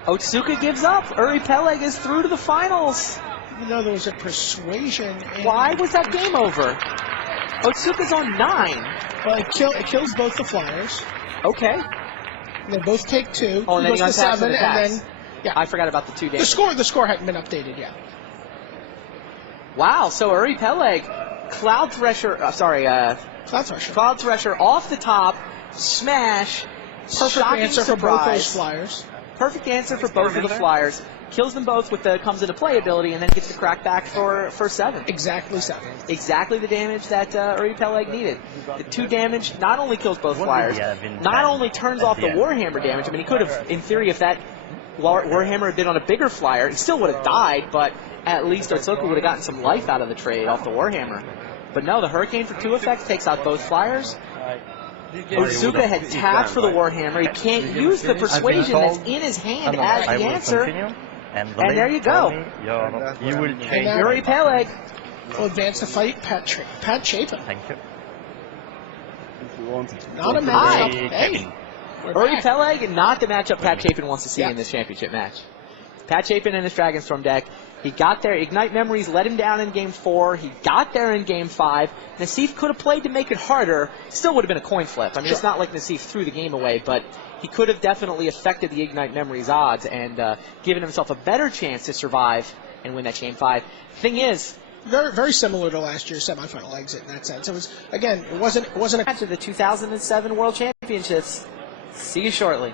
Otsuka gives up. Uri Peleg is through to the finals. Even though there was a persuasion. Why was that game over? Otsuka's on 9. Well, it kills both the flyers. Okay. And they both take 2. Oh, and then he goes to untaps 7, and and attacks. then I forgot about the 2 damage. the score hadn't been updated yet. Wow, so Uri Peleg, Cloud Thresher, Cloud Thresher off the top, smash, Perfect shocking answer surprise. for both those flyers. Perfect answer for both of the flyers. Kills them both with the comes into play ability, and then gets the crack back for 7. Exactly 7. Exactly the damage that Uri Peleg needed. The 2 damage not only kills both flyers, not only turns off the Warhammer damage. I mean, he could have, in theory, if that Warhammer had been on a bigger flyer, he still would have died, but at least Otsuka would have gotten some life out of the trade off the Warhammer. But no, the Hurricane for 2 effects takes out both flyers. Otsuka had tapped for the Warhammer. He can't use the persuasion that's in his hand as the answer. And there you go. You will change. Uri Peleg. Will advance to fight Pat Chapin. Thank you. Not a Hi. matchup. Hey. Uri Peleg, not the matchup Pat Chapin wants to see in this championship match. Pat Chapin and his Dragonstorm deck. He got there. Ignite Memories let him down in Game 4. He got there in Game 5. Nassif could have played to make it harder. Still would have been a coin flip. I mean, It's not like Nassif threw the game away, but he could have definitely affected the Ignite Memories odds and given himself a better chance to survive and win that Game 5. Thing is, very, very similar to last year's semifinal exit in that sense. It was, again, it wasn't a to the 2007 World Championships. See you shortly.